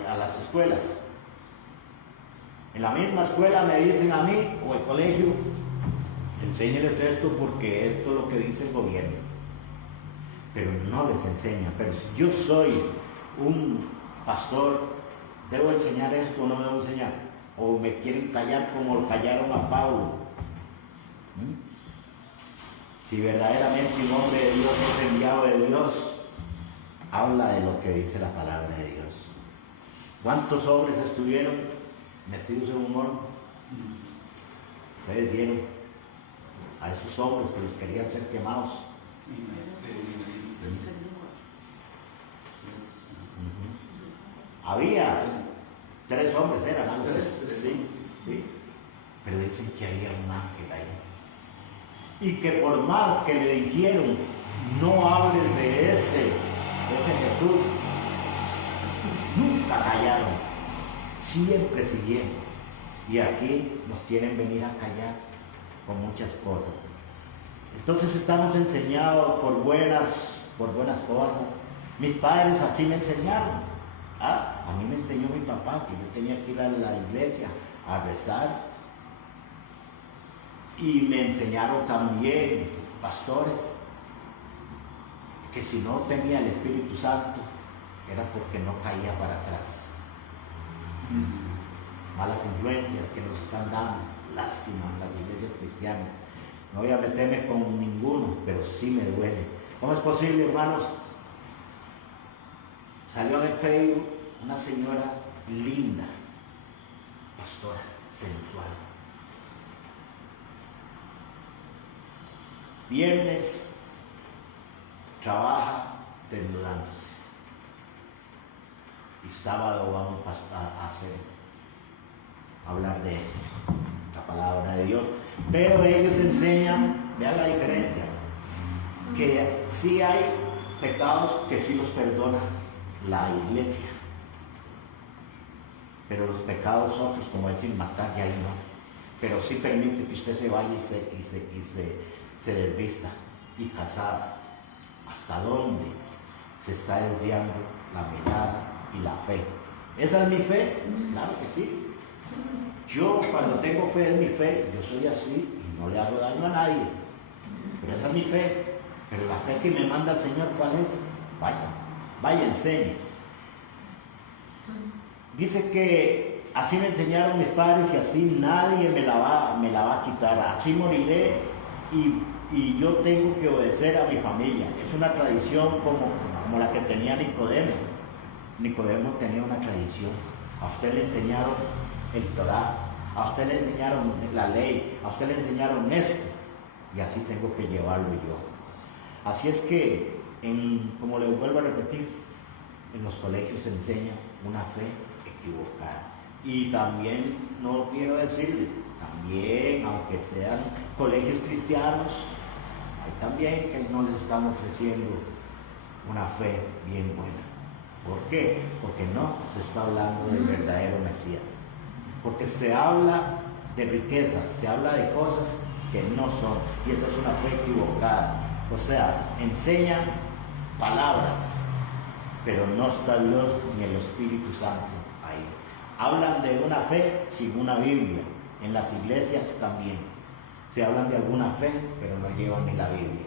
a las escuelas. En la misma escuela me dicen a mí, o el colegio, enséñeles esto porque esto es lo que dice el gobierno. Pero no les enseñan. Pero si yo soy un pastor, ¿debo enseñar esto o no debo enseñar? O me quieren callar como callaron a Pablo. Si verdaderamente un hombre de Dios es enviado de Dios, habla de lo que dice la palabra de Dios. ¿Cuántos hombres estuvieron metidos en un horno? Ustedes vieron a esos hombres que los querían ser quemados. Había 3 hombres, eran ángeles, sí. Pero dicen que había un ángel ahí. Y que por más que le dijeron, no hables de ese Jesús, nunca callaron, siempre siguieron. Y aquí nos quieren venir a callar con muchas cosas. Entonces estamos enseñados por buenas cosas. Mis padres así me enseñaron. A mí me enseñó mi papá que yo tenía que ir a la iglesia a rezar. Y me enseñaron también pastores que si no tenía el Espíritu Santo era porque no caía para atrás. Malas influencias que nos están dando, lástima en las iglesias cristianas. No voy a meterme con ninguno, pero sí me duele. ¿Cómo es posible, hermanos? Salió en el Facebook una señora linda, pastora, sensual. Viernes trabaja desnudándose. Y sábado vamos a hablar de esto, la palabra de Dios. Pero ellos enseñan, vean la diferencia, que sí hay pecados que sí los perdona la iglesia. Pero los pecados otros, como decir matar, ya ahí no. Pero sí permite que usted se vaya y se desvista y casar. ¿Hasta dónde se está desviando la mirada y la fe? ¿Esa es mi fe? Claro que sí. Yo cuando tengo fe en mi fe, yo soy así y no le hago daño a nadie. Pero esa es mi fe. Pero la fe que me manda el Señor, ¿cuál es? Vaya, enseñe. Dice que así me enseñaron mis padres y así nadie me la va a quitar. Así moriré y yo tengo que obedecer a mi familia. Es una tradición como la que tenía Nicodemo. Nicodemo tenía una tradición. A usted le enseñaron el Torá, a usted le enseñaron la ley, a usted le enseñaron esto. Y así tengo que llevarlo yo. Así es que, como les vuelvo a repetir, en los colegios se enseña una fe equivocada. Y también, no quiero decirle, también, aunque sean colegios cristianos, hay también que no les estamos ofreciendo una fe bien buena. ¿Por qué? Porque no se está hablando del verdadero Mesías. Porque se habla de riquezas, se habla de cosas que no son, y esa es una fe equivocada. O sea, enseñan palabras, pero no está Dios ni el Espíritu Santo ahí. Hablan de una fe sin una Biblia. En las iglesias también se hablan de alguna fe, pero no llevan ni la Biblia.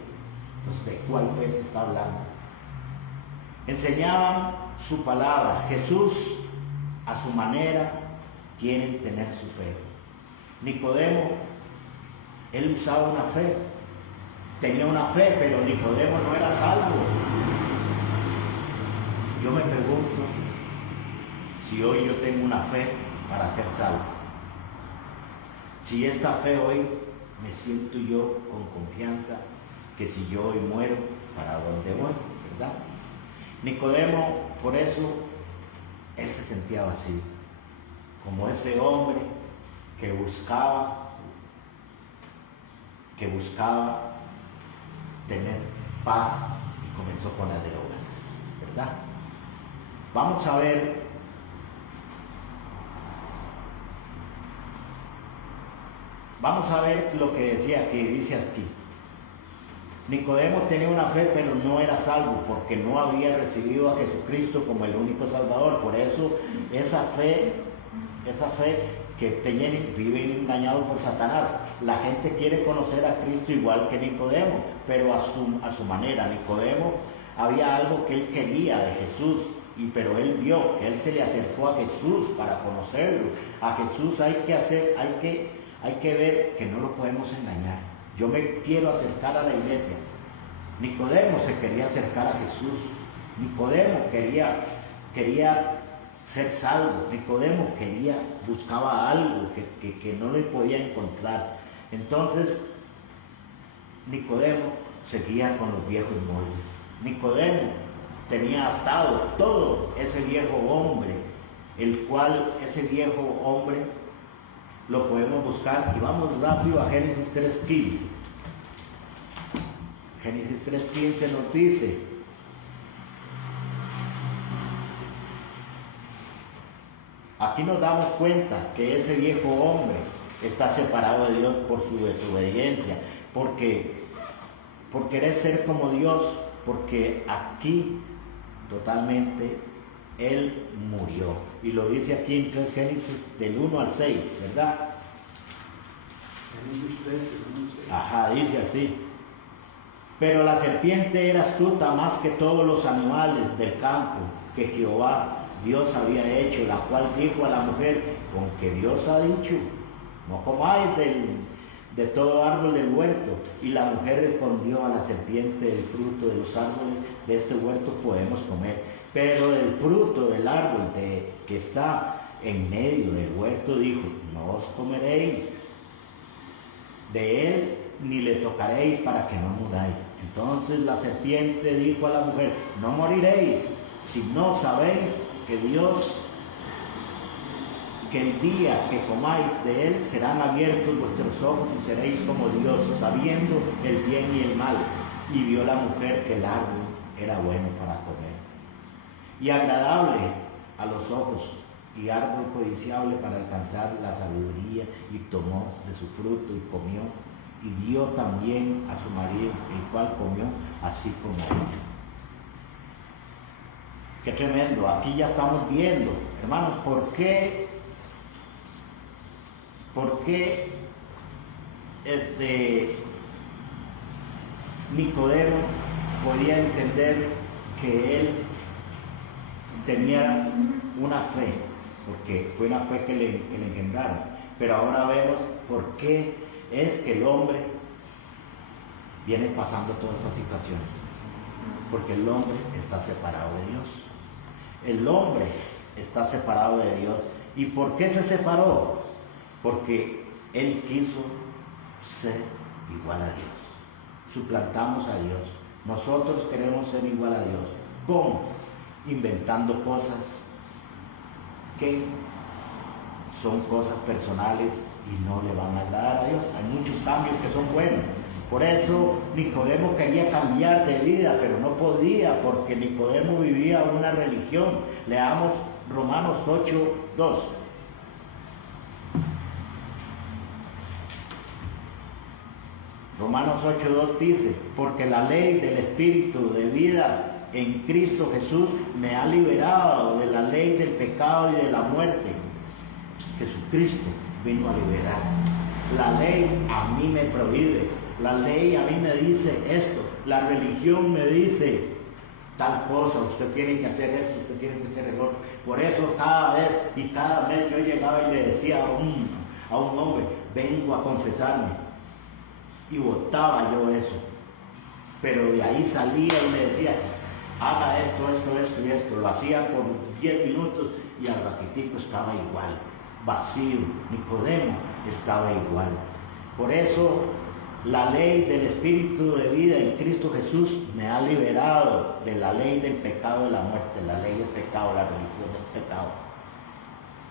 Entonces, ¿de cuál fe se está hablando? Enseñaban su palabra. Jesús, a su manera, quieren tener su fe. Nicodemo, él usaba una fe. Tenía una fe, pero Nicodemo no era salvo. Yo me pregunto si hoy yo tengo una fe para ser salvo. Si esta fe hoy me siento yo con confianza que si yo hoy muero, ¿para dónde voy? ¿Verdad? Nicodemo, por eso, él se sentía vacío, como ese hombre que buscaba tener paz y comenzó con las drogas, ¿verdad? Vamos a ver vamos a ver lo que decía aquí, dice aquí. Nicodemo tenía una fe, pero no era salvo, porque no había recibido a Jesucristo como el único Salvador. Por eso esa fe que viven engañados por Satanás. La gente quiere conocer a Cristo igual que Nicodemo, pero a su manera. Nicodemo había algo que él quería de Jesús, pero él vio que él se le acercó a Jesús para conocerlo. A Jesús hay que ver que no lo podemos engañar. Yo me quiero acercar a la iglesia. Nicodemo se quería acercar a Jesús. Nicodemo quería ser salvo. Nicodemo buscaba algo que no le podía encontrar. Entonces, Nicodemo seguía con los viejos moldes. Nicodemo tenía atado todo ese viejo hombre, el cual ese viejo hombre lo podemos buscar, y vamos rápido a Génesis 3:15. Génesis 3:15 nos dice: aquí nos damos cuenta que ese viejo hombre está separado de Dios por su desobediencia, porque por querer ser como Dios, porque aquí totalmente él murió. Y lo dice aquí en 3 Génesis del 1 al 6, ¿verdad? Génesis 3, del 1 al 6. Ajá, dice así: pero la serpiente era astuta más que todos los animales del campo que Jehová Dios había hecho, la cual dijo a la mujer: con que Dios ha dicho, no comáis de todo árbol del huerto. Y la mujer respondió a la serpiente: del fruto de los árboles de este huerto podemos comer, pero del fruto del árbol que está en medio del huerto dijo: no os comeréis de él, ni le tocaréis, para que no muráis. Entonces la serpiente dijo a la mujer: no moriréis, si no sabéis que el día que comáis de él serán abiertos vuestros ojos y seréis como Dios, sabiendo el bien y el mal. Y vio la mujer que el árbol era bueno para comer y agradable a los ojos, y árbol codiciable para alcanzar la sabiduría, y tomó de su fruto y comió, y dio también a su marido, el cual comió así como ella. Qué tremendo. Aquí ya estamos viendo, hermanos, ¿por qué Nicodemo podía entender que él tenía una fe? Porque fue una fe que le engendraron. Pero ahora vemos por qué es que el hombre viene pasando todas estas situaciones. Porque el hombre está separado de Dios. El hombre está separado de Dios. ¿Y por qué se separó? Porque él quiso ser igual a Dios. Suplantamos a Dios. Nosotros queremos ser igual a Dios. ¿Cómo? Inventando cosas que son cosas personales y no le van a agradar a Dios. Hay muchos cambios que son buenos. Por eso Nicodemo quería cambiar de vida, pero no podía, porque Nicodemo vivía una religión. Leamos Romanos 8:2. Romanos 8:2 dice: porque la ley del Espíritu de vida en Cristo Jesús me ha liberado de la ley del pecado y de la muerte. Jesucristo vino a liberar. La ley a mí me prohíbe, la ley a mí me dice esto, la religión me dice tal cosa, usted tiene que hacer esto, usted tiene que hacer el otro. Por eso cada vez yo llegaba y le decía a un hombre: vengo a confesarme. Y votaba yo eso. Pero de ahí salía y le decía: haga esto y esto. Lo hacía por 10 minutos y al ratitico estaba igual, vacío. Nicodemo estaba igual. Por eso la ley del Espíritu de vida en Cristo Jesús me ha liberado de la ley del pecado y de la muerte. La ley es pecado, la religión es pecado.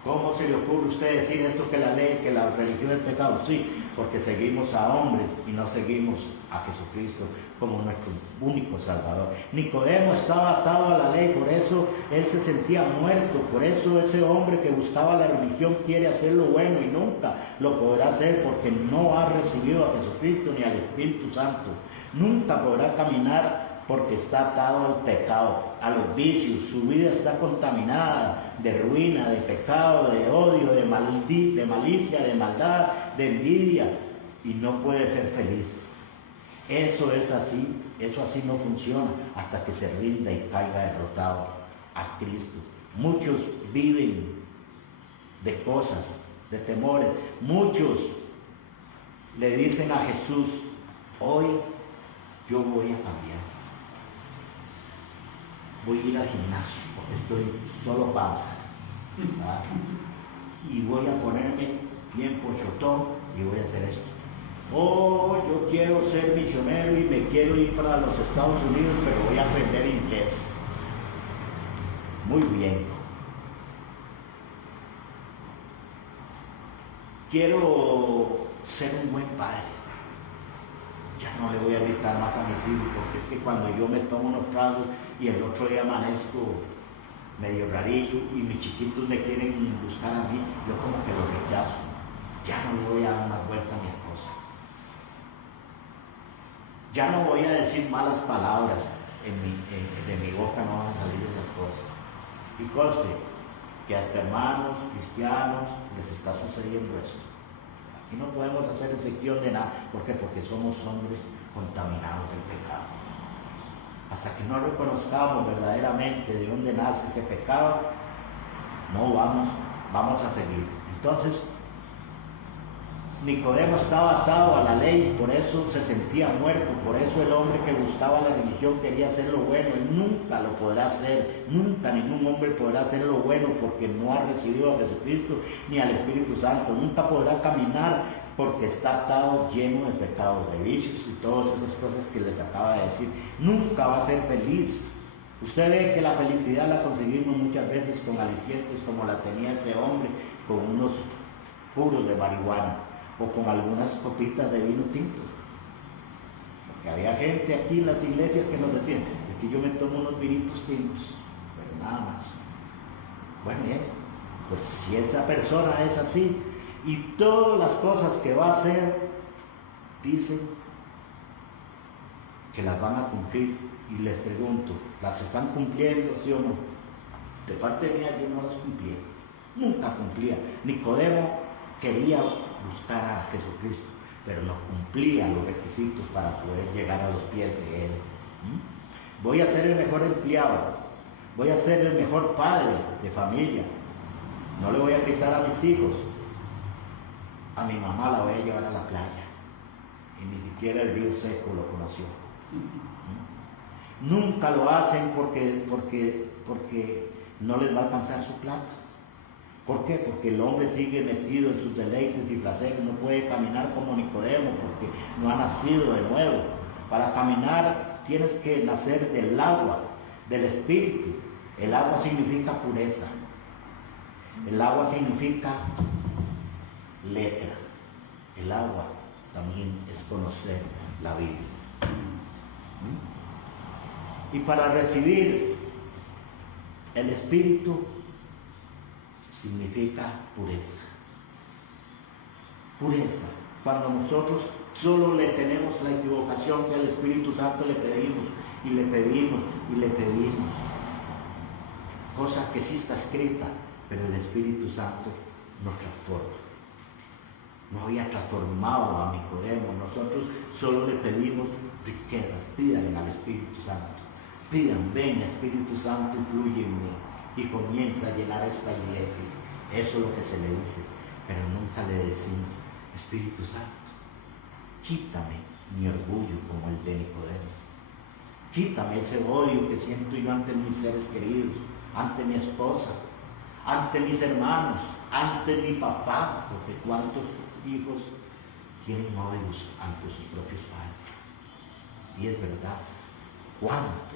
¿Cómo se le ocurre a usted decir esto, que la ley, que la religión es pecado? Sí, porque seguimos a hombres y no seguimos a Jesucristo como nuestro único Salvador. Nicodemo estaba atado a la ley, por eso él se sentía muerto. Por eso ese hombre que buscaba la religión quiere hacer lo bueno y nunca lo podrá hacer porque no ha recibido a Jesucristo ni al Espíritu Santo. Nunca podrá caminar porque está atado al pecado, a los vicios. Su vida está contaminada de ruina, de pecado, de odio, de malicia, de maldad, de envidia, y no puede ser feliz. Eso es así, eso así no funciona hasta que se rinda y caiga derrotado a Cristo. Muchos viven de cosas, de temores. Muchos le dicen a Jesús: hoy yo voy a cambiar. Voy a ir al gimnasio porque estoy solo panza, ¿verdad? Y voy a ponerme bien pochotón y voy a hacer esto. Oh, yo quiero ser misionero y me quiero ir para los Estados Unidos, pero voy a aprender inglés. Muy bien. Quiero ser un buen padre. Ya no le voy a gritar más a mis hijos, porque es que cuando yo me tomo unos tragos y el otro día amanezco medio rarillo y mis chiquitos me quieren buscar a mí, yo como que lo rechazo. Ya no le voy a dar más vuelta a mi esposa. Ya no voy a decir malas palabras, de mi boca no van a salir esas cosas. Y conste que hasta hermanos cristianos les está sucediendo esto. Aquí no podemos hacer excepción de nada. ¿Por qué? Porque somos hombres contaminados del pecado. Hasta que no reconozcamos verdaderamente de dónde nace ese pecado, no vamos a seguir. Entonces, Nicodemo estaba atado a la ley, por eso se sentía muerto, por eso el hombre que buscaba la religión quería hacer lo bueno. Él nunca lo podrá hacer, nunca ningún hombre podrá hacer lo bueno porque no ha recibido a Jesucristo ni al Espíritu Santo. Nunca podrá caminar porque está atado, lleno de pecados, de vicios y todas esas cosas que les acaba de decir. Nunca va a ser feliz. Usted ve que la felicidad la conseguimos muchas veces con alicientes como la tenía ese hombre, con unos puros de marihuana o con algunas copitas de vino tinto. Porque había gente aquí en las iglesias que nos decían: es que yo me tomo unos vinitos tintos, pero nada más. Bueno, bien, pues si esa persona es así y todas las cosas que va a hacer dicen que las van a cumplir, y les pregunto, ¿las están cumpliendo, sí o no? De parte mía yo no las cumplía, nunca cumplía. Nicodemo quería buscar a Jesucristo, pero no cumplía los requisitos para poder llegar a los pies de Él. Voy a ser el mejor empleado, voy a ser el mejor padre de familia, no le voy a gritar a mis hijos, a mi mamá la voy a llevar a la playa, y ni siquiera el río seco lo conoció. Nunca lo hacen porque no les va a alcanzar su plata. ¿Por qué? Porque el hombre sigue metido en sus deleites y placeres, no puede caminar como Nicodemo porque no ha nacido de nuevo. Para caminar tienes que nacer del agua, del Espíritu. El agua significa pureza. El agua significa letra. El agua también es conocer la Biblia. Y para recibir el Espíritu significa pureza. Pureza. Cuando nosotros solo le tenemos la equivocación que al Espíritu Santo le pedimos, y le pedimos, y le pedimos. Cosa que sí está escrita, pero el Espíritu Santo nos transforma. No había transformado a Nicodemo. Nosotros solo le pedimos riquezas. Pídanle al Espíritu Santo. Pidan: ven Espíritu Santo, fluye en mí y comienza a llenar esta iglesia. Eso es lo que se le dice, pero nunca le decimos: Espíritu Santo, quítame mi orgullo como el de Nicodemo. Quítame ese odio que siento yo ante mis seres queridos, ante mi esposa, ante mis hermanos, ante mi papá, porque cuántos hijos tienen odios ante sus propios padres. Y es verdad, cuántos.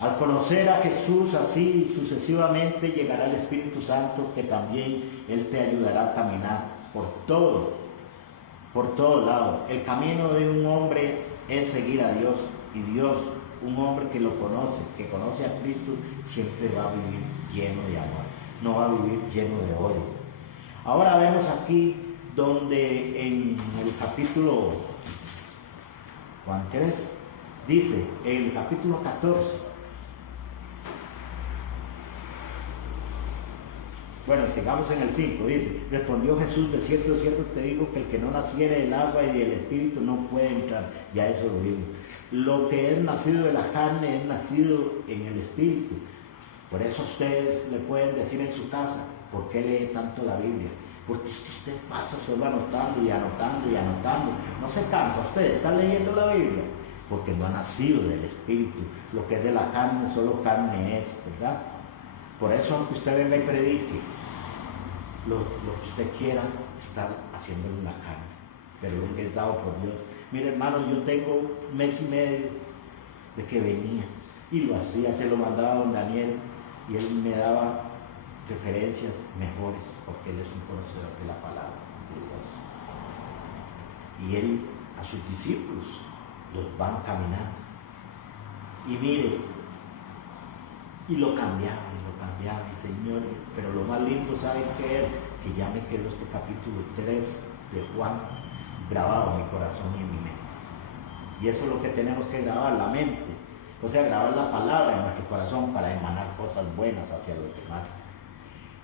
Al conocer a Jesús así sucesivamente, llegará el Espíritu Santo, que también Él te ayudará a caminar por todo lado. El camino de un hombre es seguir a Dios, y Dios, un hombre que lo conoce, que conoce a Cristo, siempre va a vivir lleno de amor, no va a vivir lleno de odio. Ahora vemos aquí donde en el capítulo Juan 3 dice, en el capítulo 14, bueno, sigamos en el 5, dice, respondió Jesús, de cierto te digo que el que no naciere del agua y del Espíritu no puede entrar, ya eso lo digo. Lo que es nacido de la carne es nacido en el Espíritu. Por eso ustedes le pueden decir en su casa, ¿por qué lee tanto la Biblia? Porque es que usted pasa solo anotando y anotando y anotando. No se cansa, usted está leyendo la Biblia, porque no ha nacido del Espíritu. Lo que es de la carne, solo carne es, ¿verdad? Por eso, aunque usted venga y predique, lo que usted quiera, está haciéndolo en la carne, pero lo que es dado por Dios. Mire, hermano, yo tengo un mes y medio de que venía y lo hacía, se lo mandaba a don Daniel y él me daba referencias mejores porque él es un conocedor de la palabra de Dios. Y él a sus discípulos los van caminando. Y mire, y lo cambiaba, y Señor, pero lo más lindo, ¿saben qué es? Que ya me quedó este capítulo 3 de Juan grabado en mi corazón y en mi mente. Y eso es lo que tenemos que grabar, la mente. O sea, grabar la palabra en nuestro corazón para emanar cosas buenas hacia los demás.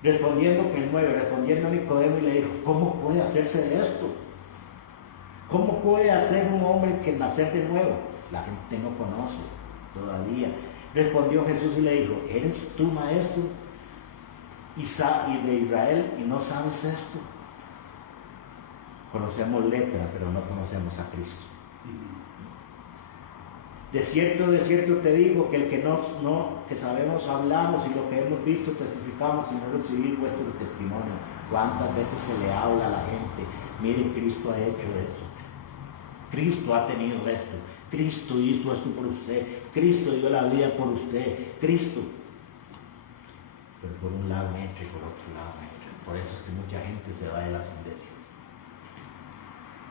Respondiendo a Nicodemo y le dijo, ¿cómo puede hacerse de esto? ¿Cómo puede hacer un hombre que nacer de nuevo? La gente no conoce todavía. Respondió Jesús y le dijo, ¿eres tú maestro y de Israel y no sabes esto? Conocemos letra, pero no conocemos a Cristo. De cierto te digo que el que que sabemos hablamos y lo que hemos visto testificamos y no recibir vuestro testimonio. ¿Cuántas veces se le habla a la gente? Mire, Cristo ha hecho eso. Cristo ha tenido esto. Cristo hizo esto por usted. Cristo dio la vida por usted. Cristo. Pero por un lado entra y por otro lado entra. Por eso es que mucha gente se va de las iglesias.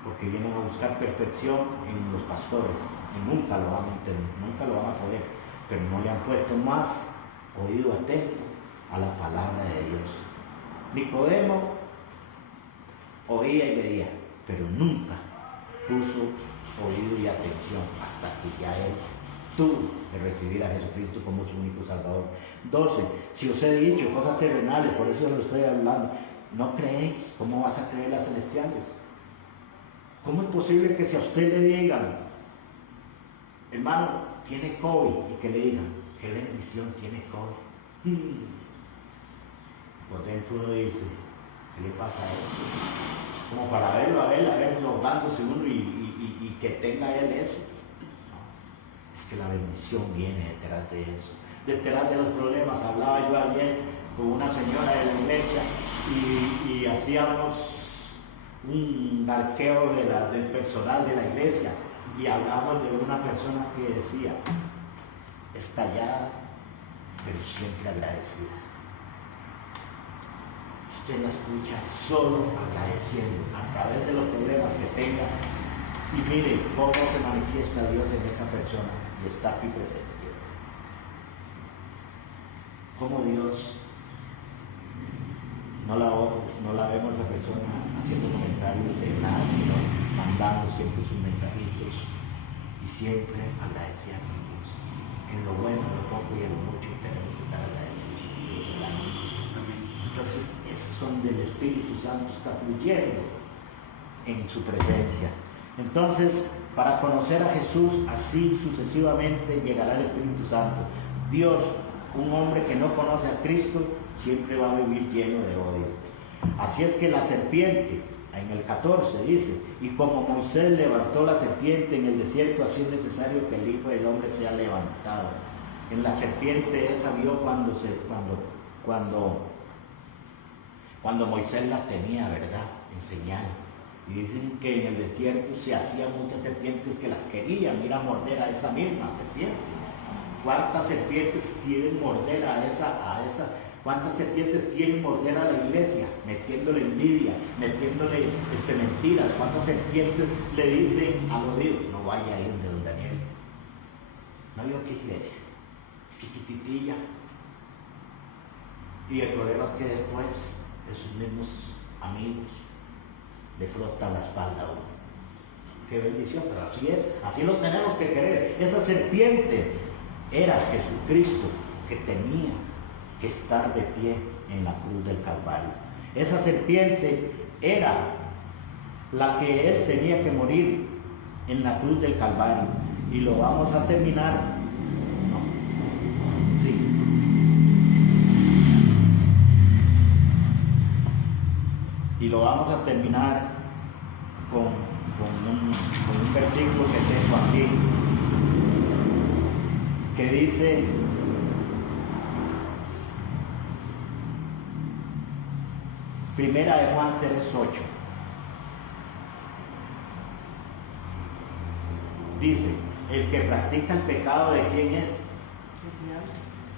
Porque vienen a buscar perfección en los pastores. Y nunca lo van a entender, nunca lo van a poder. Pero no le han puesto más oído atento a la palabra de Dios. Nicodemo oía y veía, pero nunca puso oído y atención hasta que ya él tuvo que recibir a Jesucristo como su único Salvador. 12. Si os he dicho cosas terrenales, por eso lo estoy hablando, ¿no creéis? ¿Cómo vas a creer las celestiales? ¿Cómo es posible que si a usted le digan, hermano, tiene COVID, y que le digan, qué bendición tiene COVID? Por dentro uno dice, ¿qué le pasa a esto? Como para verlo, a ver, ahogándose uno y que tenga él eso. No, es que la bendición viene detrás de eso. Detrás de los problemas. Hablaba yo ayer con una señora de la iglesia y hacíamos un garqueo del personal de la iglesia y hablamos de una persona que decía, estallada, pero siempre agradecida. Usted la escucha solo agradeciendo a través de los problemas que tenga y mire cómo se manifiesta Dios en esa persona y está aquí presente. Cómo Dios no la vemos a la persona haciendo comentarios de nada, sino mandando siempre sus mensajitos y siempre agradecida con Dios. En lo bueno, en lo poco y en lo mucho tenemos que estar agradecidos. Entonces, esos son del Espíritu Santo, está fluyendo en su presencia. Entonces, para conocer a Jesús, así sucesivamente llegará el Espíritu Santo. Dios, un hombre que no conoce a Cristo, siempre va a vivir lleno de odio. Así es que la serpiente, en el 14 dice, y como Moisés levantó la serpiente en el desierto, así es necesario que el Hijo del Hombre sea levantado. En la serpiente esa vio cuando Moisés la tenía, ¿verdad?, en señal. Y dicen que en el desierto se hacían muchas serpientes que las querían ir a morder a esa misma serpiente. ¿Cuántas serpientes quieren morder a esa? ¿Cuántas serpientes quieren morder a la iglesia? Metiéndole envidia, metiéndole mentiras. ¿Cuántas serpientes le dicen al oído, no vaya a ir de don Daniel? ¿No vio qué iglesia? Chiquititilla. Y el problema es que después esos mismos amigos, le frotan la espalda a uno. Qué bendición, pero así es, así lo tenemos que creer. Esa serpiente era Jesucristo que tenía que estar de pie en la cruz del Calvario. Esa serpiente era la que él tenía que morir en la cruz del Calvario. Y lo vamos a terminar. No. Sí. Y lo vamos a terminar con un versículo que tengo aquí, que dice: Primera de Juan 3:8. Dice: el que practica el pecado, ¿de quién es?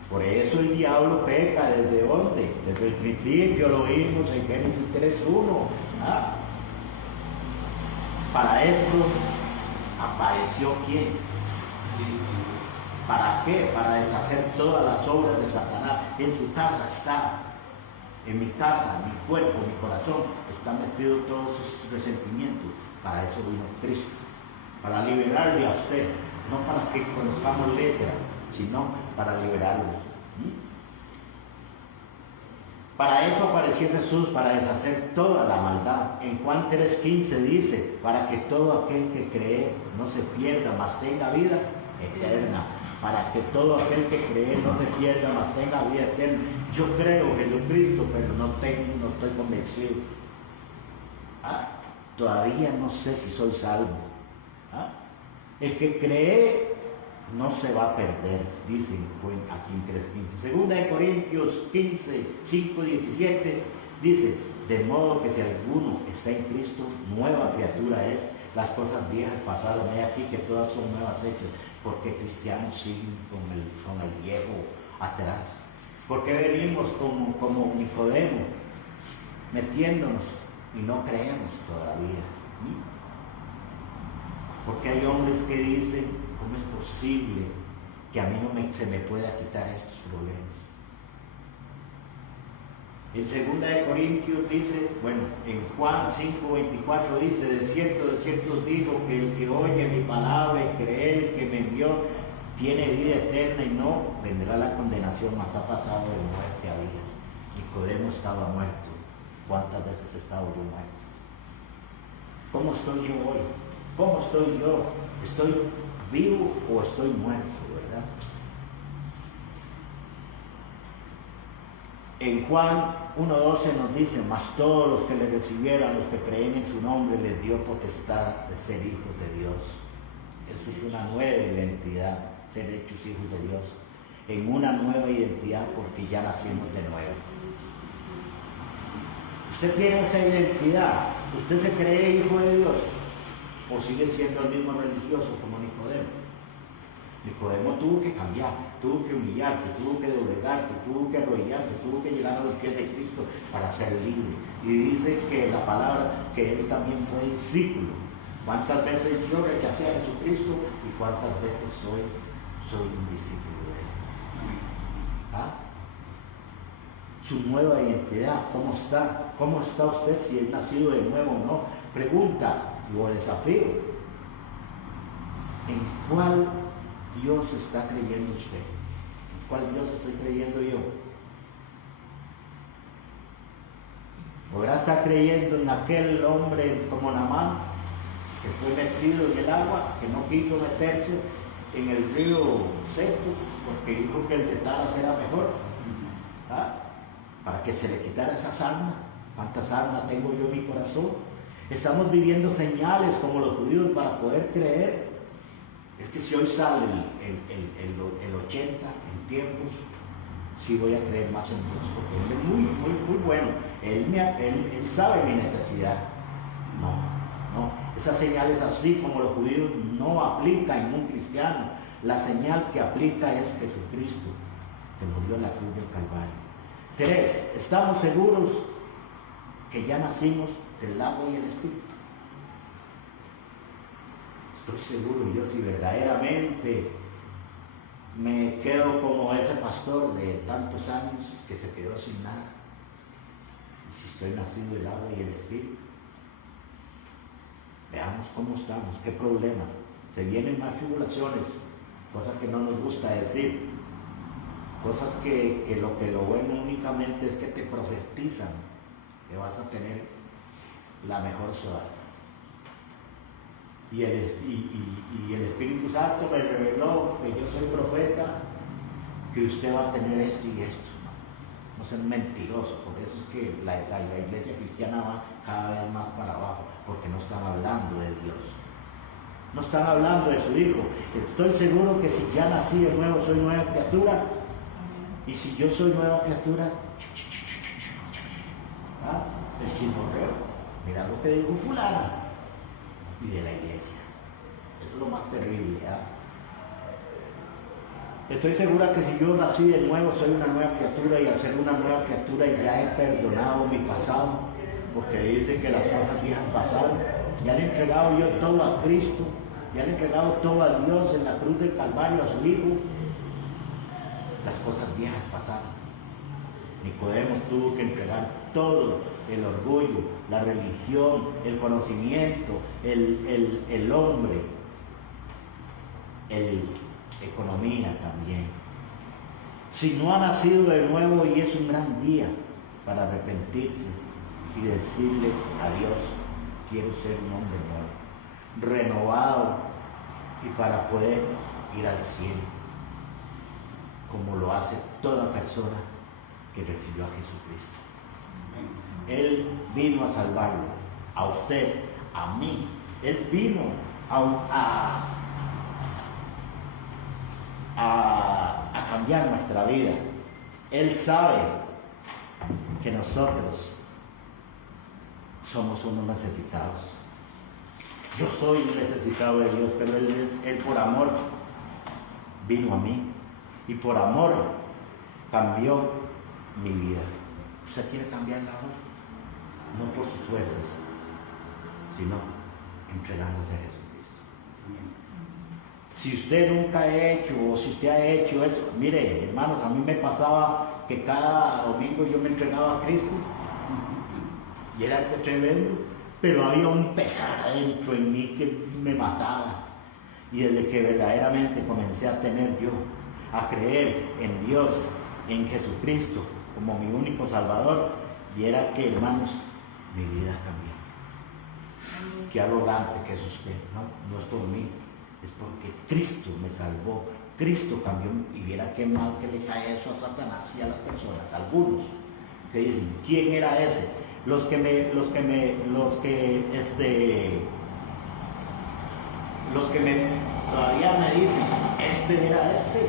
Por eso el diablo peca. ¿Desde dónde? Desde el principio lo vimos en Génesis 3:1. ¿Ah? Para esto apareció ¿quién? ¿Para qué? Para deshacer todas las obras de Satanás. En su casa está, en mi casa, mi cuerpo, mi corazón, está metido todos sus resentimientos. Para eso vino Cristo, para liberarle a usted, no para que conozcamos letra, sino para liberarlo. Para eso apareció Jesús, para deshacer toda la maldad. En Juan 3:15 dice: para que todo aquel que cree no se pierda, mas tenga vida eterna. Para que todo aquel que cree no se pierda, mas tenga vida eterna. Yo creo en Jesucristo, pero no estoy convencido. ¿Ah? Todavía no sé si soy salvo. ¿Ah? El que cree no se va a perder, dice aquí en 3:15. Segunda de Corintios 15, 5, 17, dice: de modo que si alguno está en Cristo, nueva criatura es. Las cosas viejas pasaron, he aquí que todas son nuevas hechas. Porque cristianos siguen con el viejo atrás. Porque venimos como Nicodemo, metiéndonos y no creemos todavía. Porque hay hombres que dicen: ¿cómo es posible que a mí se me pueda quitar estos problemas? En 2 Corintios dice, en Juan 5:24 dice: de cierto os digo que el que oye mi palabra y cree el que me envió tiene vida eterna y no vendrá la condenación, mas ha pasado de muerte a vida. Nicodemo estaba muerto. ¿Cuántas veces he estado yo muerto? ¿Cómo estoy yo hoy? ¿Cómo estoy yo? ¿Estoy vivo o estoy muerto, verdad? En Juan 1:12 nos dice: mas todos los que le recibieron, los que creen en su nombre, les dio potestad de ser hijos de Dios. Eso es una nueva identidad, ser hechos hijos de Dios. En una nueva identidad, porque ya nacimos de nuevo. Usted tiene esa identidad. ¿Usted se cree hijo de Dios? ¿O sigue siendo el mismo religioso como Nicodemo? Nicodemo tuvo que cambiar, tuvo que humillarse, tuvo que doblegarse, tuvo que arrodillarse, tuvo que llegar a los pies de Cristo para ser libre. Y dice que la palabra, que él también fue discípulo. ¿Cuántas veces yo rechacé a Jesucristo y cuántas veces soy un discípulo de él? ¿Ah? Su nueva identidad, ¿cómo está? ¿Cómo está usted si es nacido de nuevo o no? Pregunta, lo desafío. ¿En cuál Dios está creyendo usted? ¿En cuál Dios estoy creyendo yo? ¿Podrá estar creyendo en aquel hombre como Naamán, que fue metido en el agua, que no quiso meterse en el río seco, porque dijo que el de Taras era mejor? ¿Ah? Para que se le quitara esa sarna. ¿Cuánta sarna tengo yo en mi corazón? Estamos viviendo señales como los judíos para poder creer. Es que si hoy sale el 80 en tiempos, sí voy a creer más en Dios, porque Él es muy bueno. Él sabe mi necesidad. No. Esas señales así como los judíos no aplican en un cristiano. La señal que aplica es Jesucristo, que murió en la cruz del Calvario. 3. Estamos seguros que ya nacimos del agua y el Espíritu. Estoy seguro yo si verdaderamente me quedo como ese pastor de tantos años que se quedó sin nada. si estoy nacido del agua y el Espíritu. Veamos cómo estamos, qué problemas. Se vienen más tribulaciones, cosas que no nos gusta decir, cosas que lo bueno únicamente es que te profetizan que vas a tener la mejor suerte. Y el Espíritu Santo me reveló que yo soy profeta, que usted va a tener esto y esto. No sean mentirosos, por eso es que la iglesia cristiana va cada vez más para abajo, porque no están hablando de Dios. No están hablando de su Hijo. Estoy seguro que si ya nací de nuevo, soy nueva criatura. Y si yo soy nueva criatura, el chismorreo, mira lo que dijo fulana, y de la iglesia. Eso es lo más terrible. Estoy segura que si yo nací de nuevo, soy una nueva criatura, y al ser una nueva criatura ya he perdonado mi pasado, porque dice que las cosas viejas pasaron. Ya le he entregado yo todo a Cristo, ya le he entregado todo a Dios en la cruz del Calvario, a su Hijo. Las cosas viejas pasaron. Nicodemo tuvo que entregar todo: el orgullo, la religión, el conocimiento, el hombre, economía también. Si no ha nacido de nuevo, y es un gran día para arrepentirse y decirle a Dios: quiero ser un hombre nuevo, renovado, y para poder ir al cielo, como lo hace toda persona que recibió a Jesucristo. Él vino a salvarlo, a usted, a mí. Él vino a cambiar nuestra vida. Él sabe que nosotros somos unos necesitados. Yo soy un necesitado de Dios, pero Él por amor vino a mí, y por amor cambió mi vida. ¿Usted quiere cambiarla ahora? No por sus fuerzas, sino entregándose a Jesucristo. Si usted nunca ha hecho, o si usted ha hecho eso, mire, hermanos, a mí me pasaba que cada domingo yo me entregaba a Cristo, y era algo tremendo, pero había un pesar adentro en mí que me mataba. Y desde que verdaderamente comencé a tener yo, a creer en Dios, en Jesucristo, como mi único Salvador, viera que, hermanos, mi vida cambió. Qué arrogante que es usted. No es por mí, es porque Cristo me salvó, Cristo cambió. Y viera qué mal que le cae eso a Satanás y a las personas, algunos que dicen: ¿quién era ese? Los que todavía me dicen: este era este.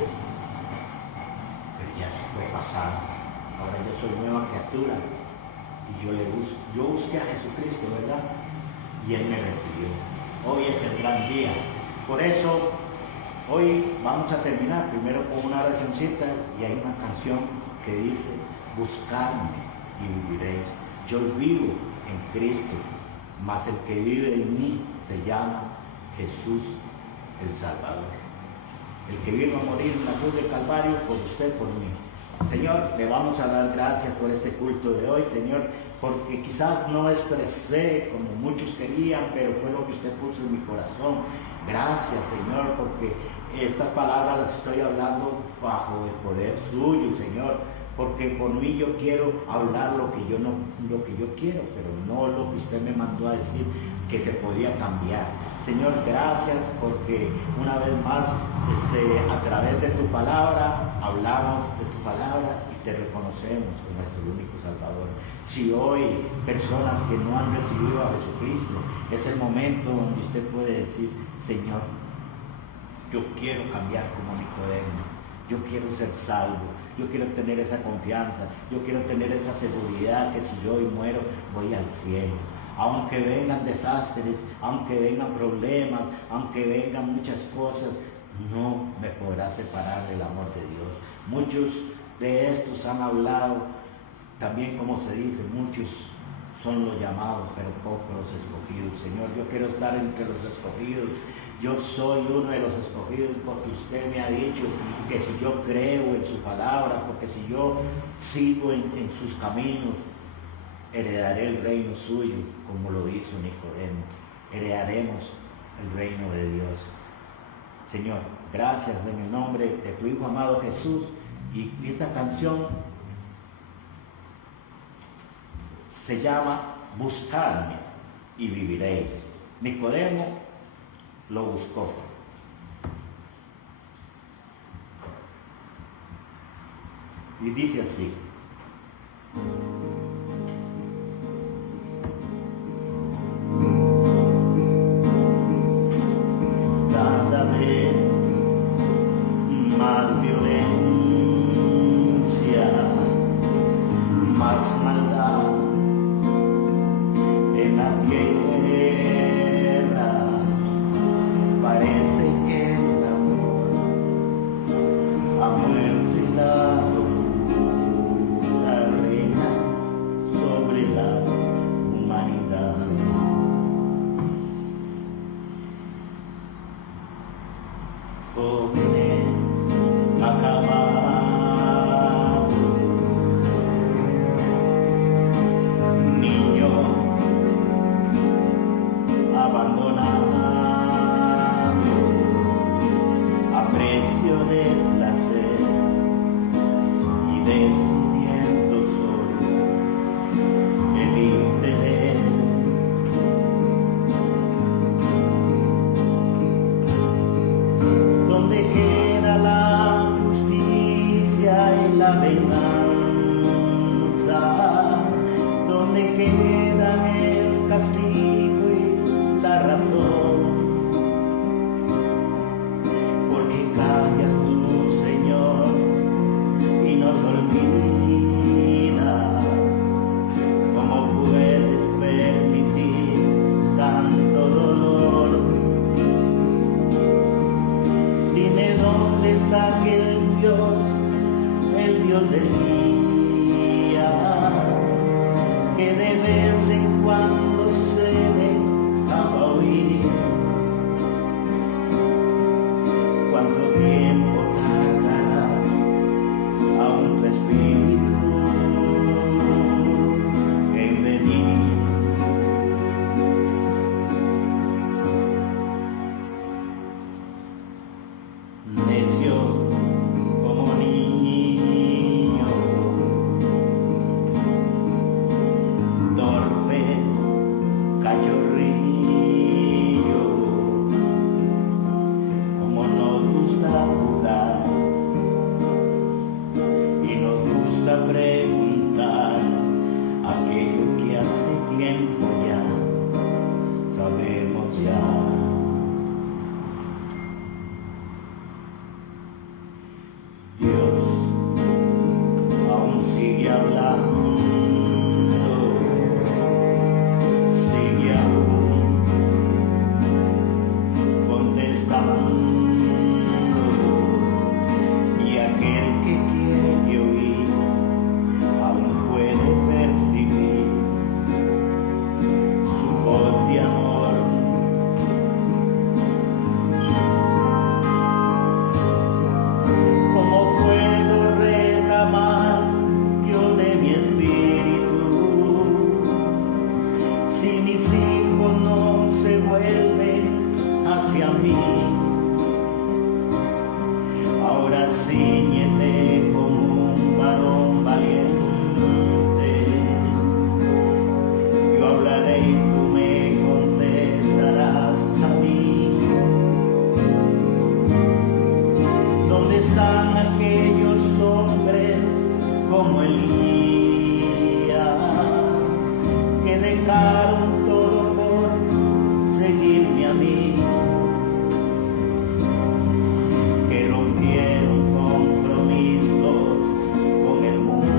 Pero ya se fue pasado. Ahora yo soy nueva criatura, y yo busqué a Jesucristo, ¿verdad? Y Él me recibió. Hoy es el gran día. Por eso, hoy vamos a terminar primero con una oracióncita, y hay una canción que dice: buscarme y viviréis. Yo vivo en Cristo, mas el que vive en mí se llama Jesús el Salvador. El que vino a morir en la cruz del Calvario por usted, por mí. Señor, le vamos a dar gracias por este culto de hoy, Señor, porque quizás no expresé como muchos querían, pero fue lo que usted puso en mi corazón. Gracias, Señor, porque estas palabras las estoy hablando bajo el poder suyo, Señor, porque por mí yo quiero hablar lo que yo quiero, pero no lo que usted me mandó a decir que se podía cambiar. Señor, gracias porque una vez más a través de tu palabra hablamos de tu palabra y te reconocemos como nuestro único Salvador. Si hoy personas que no han recibido a Jesucristo, es el momento donde usted puede decir: Señor, yo quiero cambiar como Nicodemo, yo quiero ser salvo, yo quiero tener esa confianza, yo quiero tener esa seguridad que si yo hoy muero voy al cielo. Aunque vengan desastres, aunque vengan problemas, aunque vengan muchas cosas, no me podrá separar del amor de Dios. Muchos de estos han hablado, también como se dice, muchos son los llamados, pero pocos los escogidos. Señor, yo quiero estar entre los escogidos. Yo soy uno de los escogidos porque usted me ha dicho que si yo creo en su palabra, porque si yo sigo en sus caminos, heredaré el reino suyo, como lo hizo Nicodemo. Heredaremos el reino de Dios. Señor, gracias en el nombre de tu Hijo amado Jesús. Y esta canción se llama Buscadme y viviréis. Nicodemo lo buscó. Y dice así. Cada vez más violencia, más maldad en la tierra. Parece que el amor ha muerto y la locura reina sobre la humanidad. Jóvenes acabados, niños abandonados a precio del placer y decidiendo solo el interés. Donde queda la justicia y la venganza, donde quedan el castigo y la razón. Porque callas tú, Señor, y nos olvidas. ¿Cómo puedes permitir tanto dolor? Dime dónde está aquel Dios, el Dios del día, que de vez en cuando se dejaba oír. ¿Cuánto tiempo tardará aún tu espíritu en venir? Necio como niño, torpe, cachorrillo, como nos gusta jugar y nos gusta preguntar aquello que hace tiempo ya sabemos ya. Dios aún sigue hablando, sigue aún contestando, y aquel que quiere oír aún puede percibir su voz de amor. ¿Cómo puedo derramar yo de mi espíritu si mis hijos no se vuelven hacia mí? Ahora ciñete como un varón valiente. Yo hablaré y tú me contestarás a mí. ¿Dónde están aquellos hombres como Elías que dejaron todo por seguirme a mí? Que rompieron compromisos con el mundo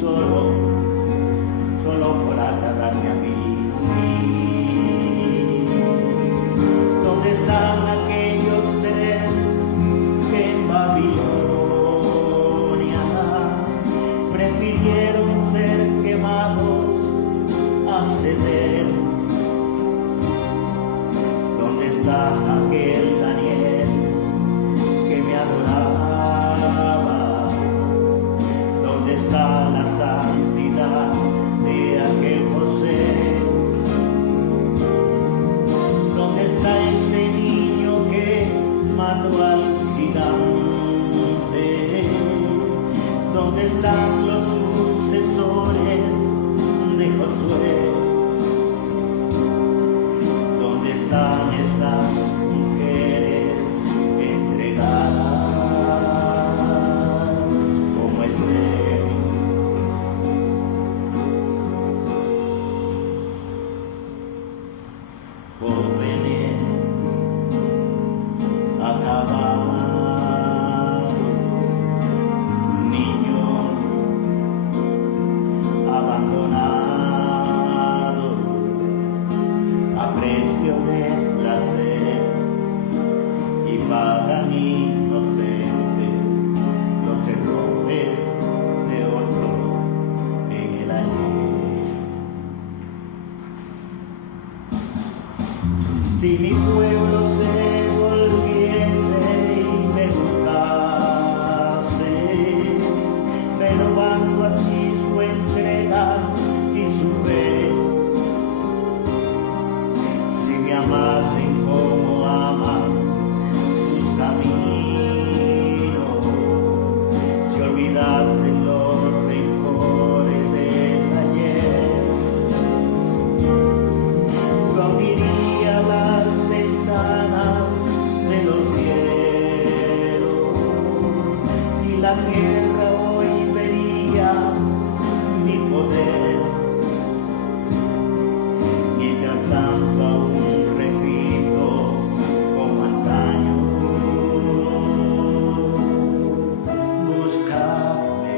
solo por agradarme a mí. ¿Dónde están aquellos tres que en Babilonia prefirieron ser quemados a ceder? ¿Dónde está aquel Daniel que me adoraba? ¿Dónde está Si mi pueblo se volviese y me buscase, renovando así su entrega y su fe, si me amasen como aman sus caminos, si olvidasen los rencores del ayer, yo abriría las ventanas de los cielos y la tierra hoy vería mi poder. Mientras tanto aún repito como antaño, buscadme,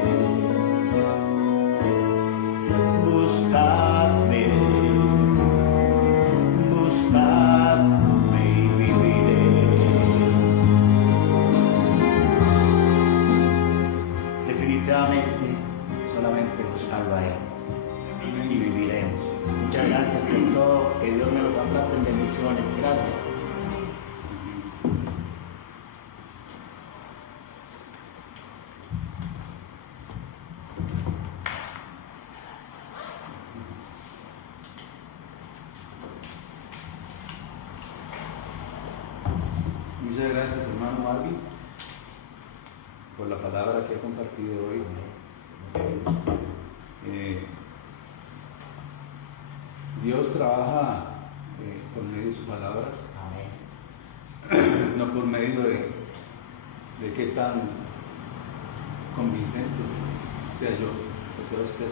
buscadme, buscadme y viviré. Definitivamente solamente buscarlo a Él y viviremos. Muchas gracias por todo, que Dios me los aplate en bendiciones. Gracias. Muchas gracias, hermano Marvin, por la palabra que ha compartido hoy. Dios trabaja por medio de su palabra, Amén. no por medio de qué tan convincente sea yo o sea usted.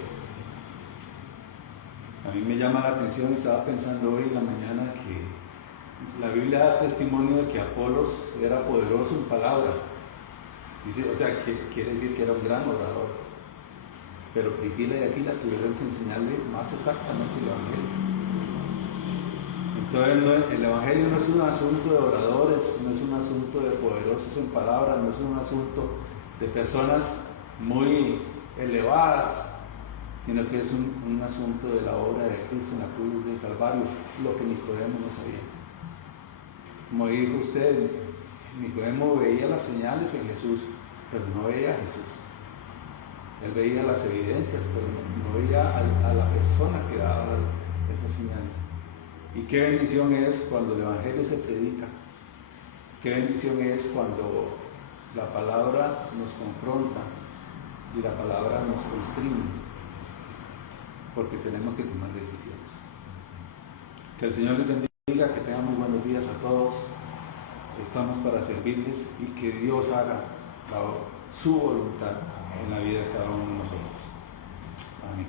A mí me llama la atención, estaba pensando hoy en la mañana que la Biblia da testimonio de que Apolos era poderoso en palabra. Dice, o sea, que quiere decir que era un gran orador. Pero Priscila y Aquila tuvieron que enseñarle más exactamente el Evangelio. Entonces, el Evangelio no es un asunto de oradores, no es un asunto de poderosos en palabras, no es un asunto de personas muy elevadas, sino que es un asunto de la obra de Cristo en la cruz del Calvario, lo que Nicodemo no sabía. Como dijo usted, Nicodemo veía las señales en Jesús, pero no veía a Jesús. Él veía las evidencias, pero no veía a la persona que daba esas señales. Y qué bendición es cuando el Evangelio se predica. Qué bendición es cuando la palabra nos confronta y la palabra nos constriñe, porque tenemos que tomar decisiones. Que el Señor les bendiga, que tengan muy buenos días a todos. Estamos para servirles y que Dios haga su voluntad en la vida de cada uno de nosotros. Amén.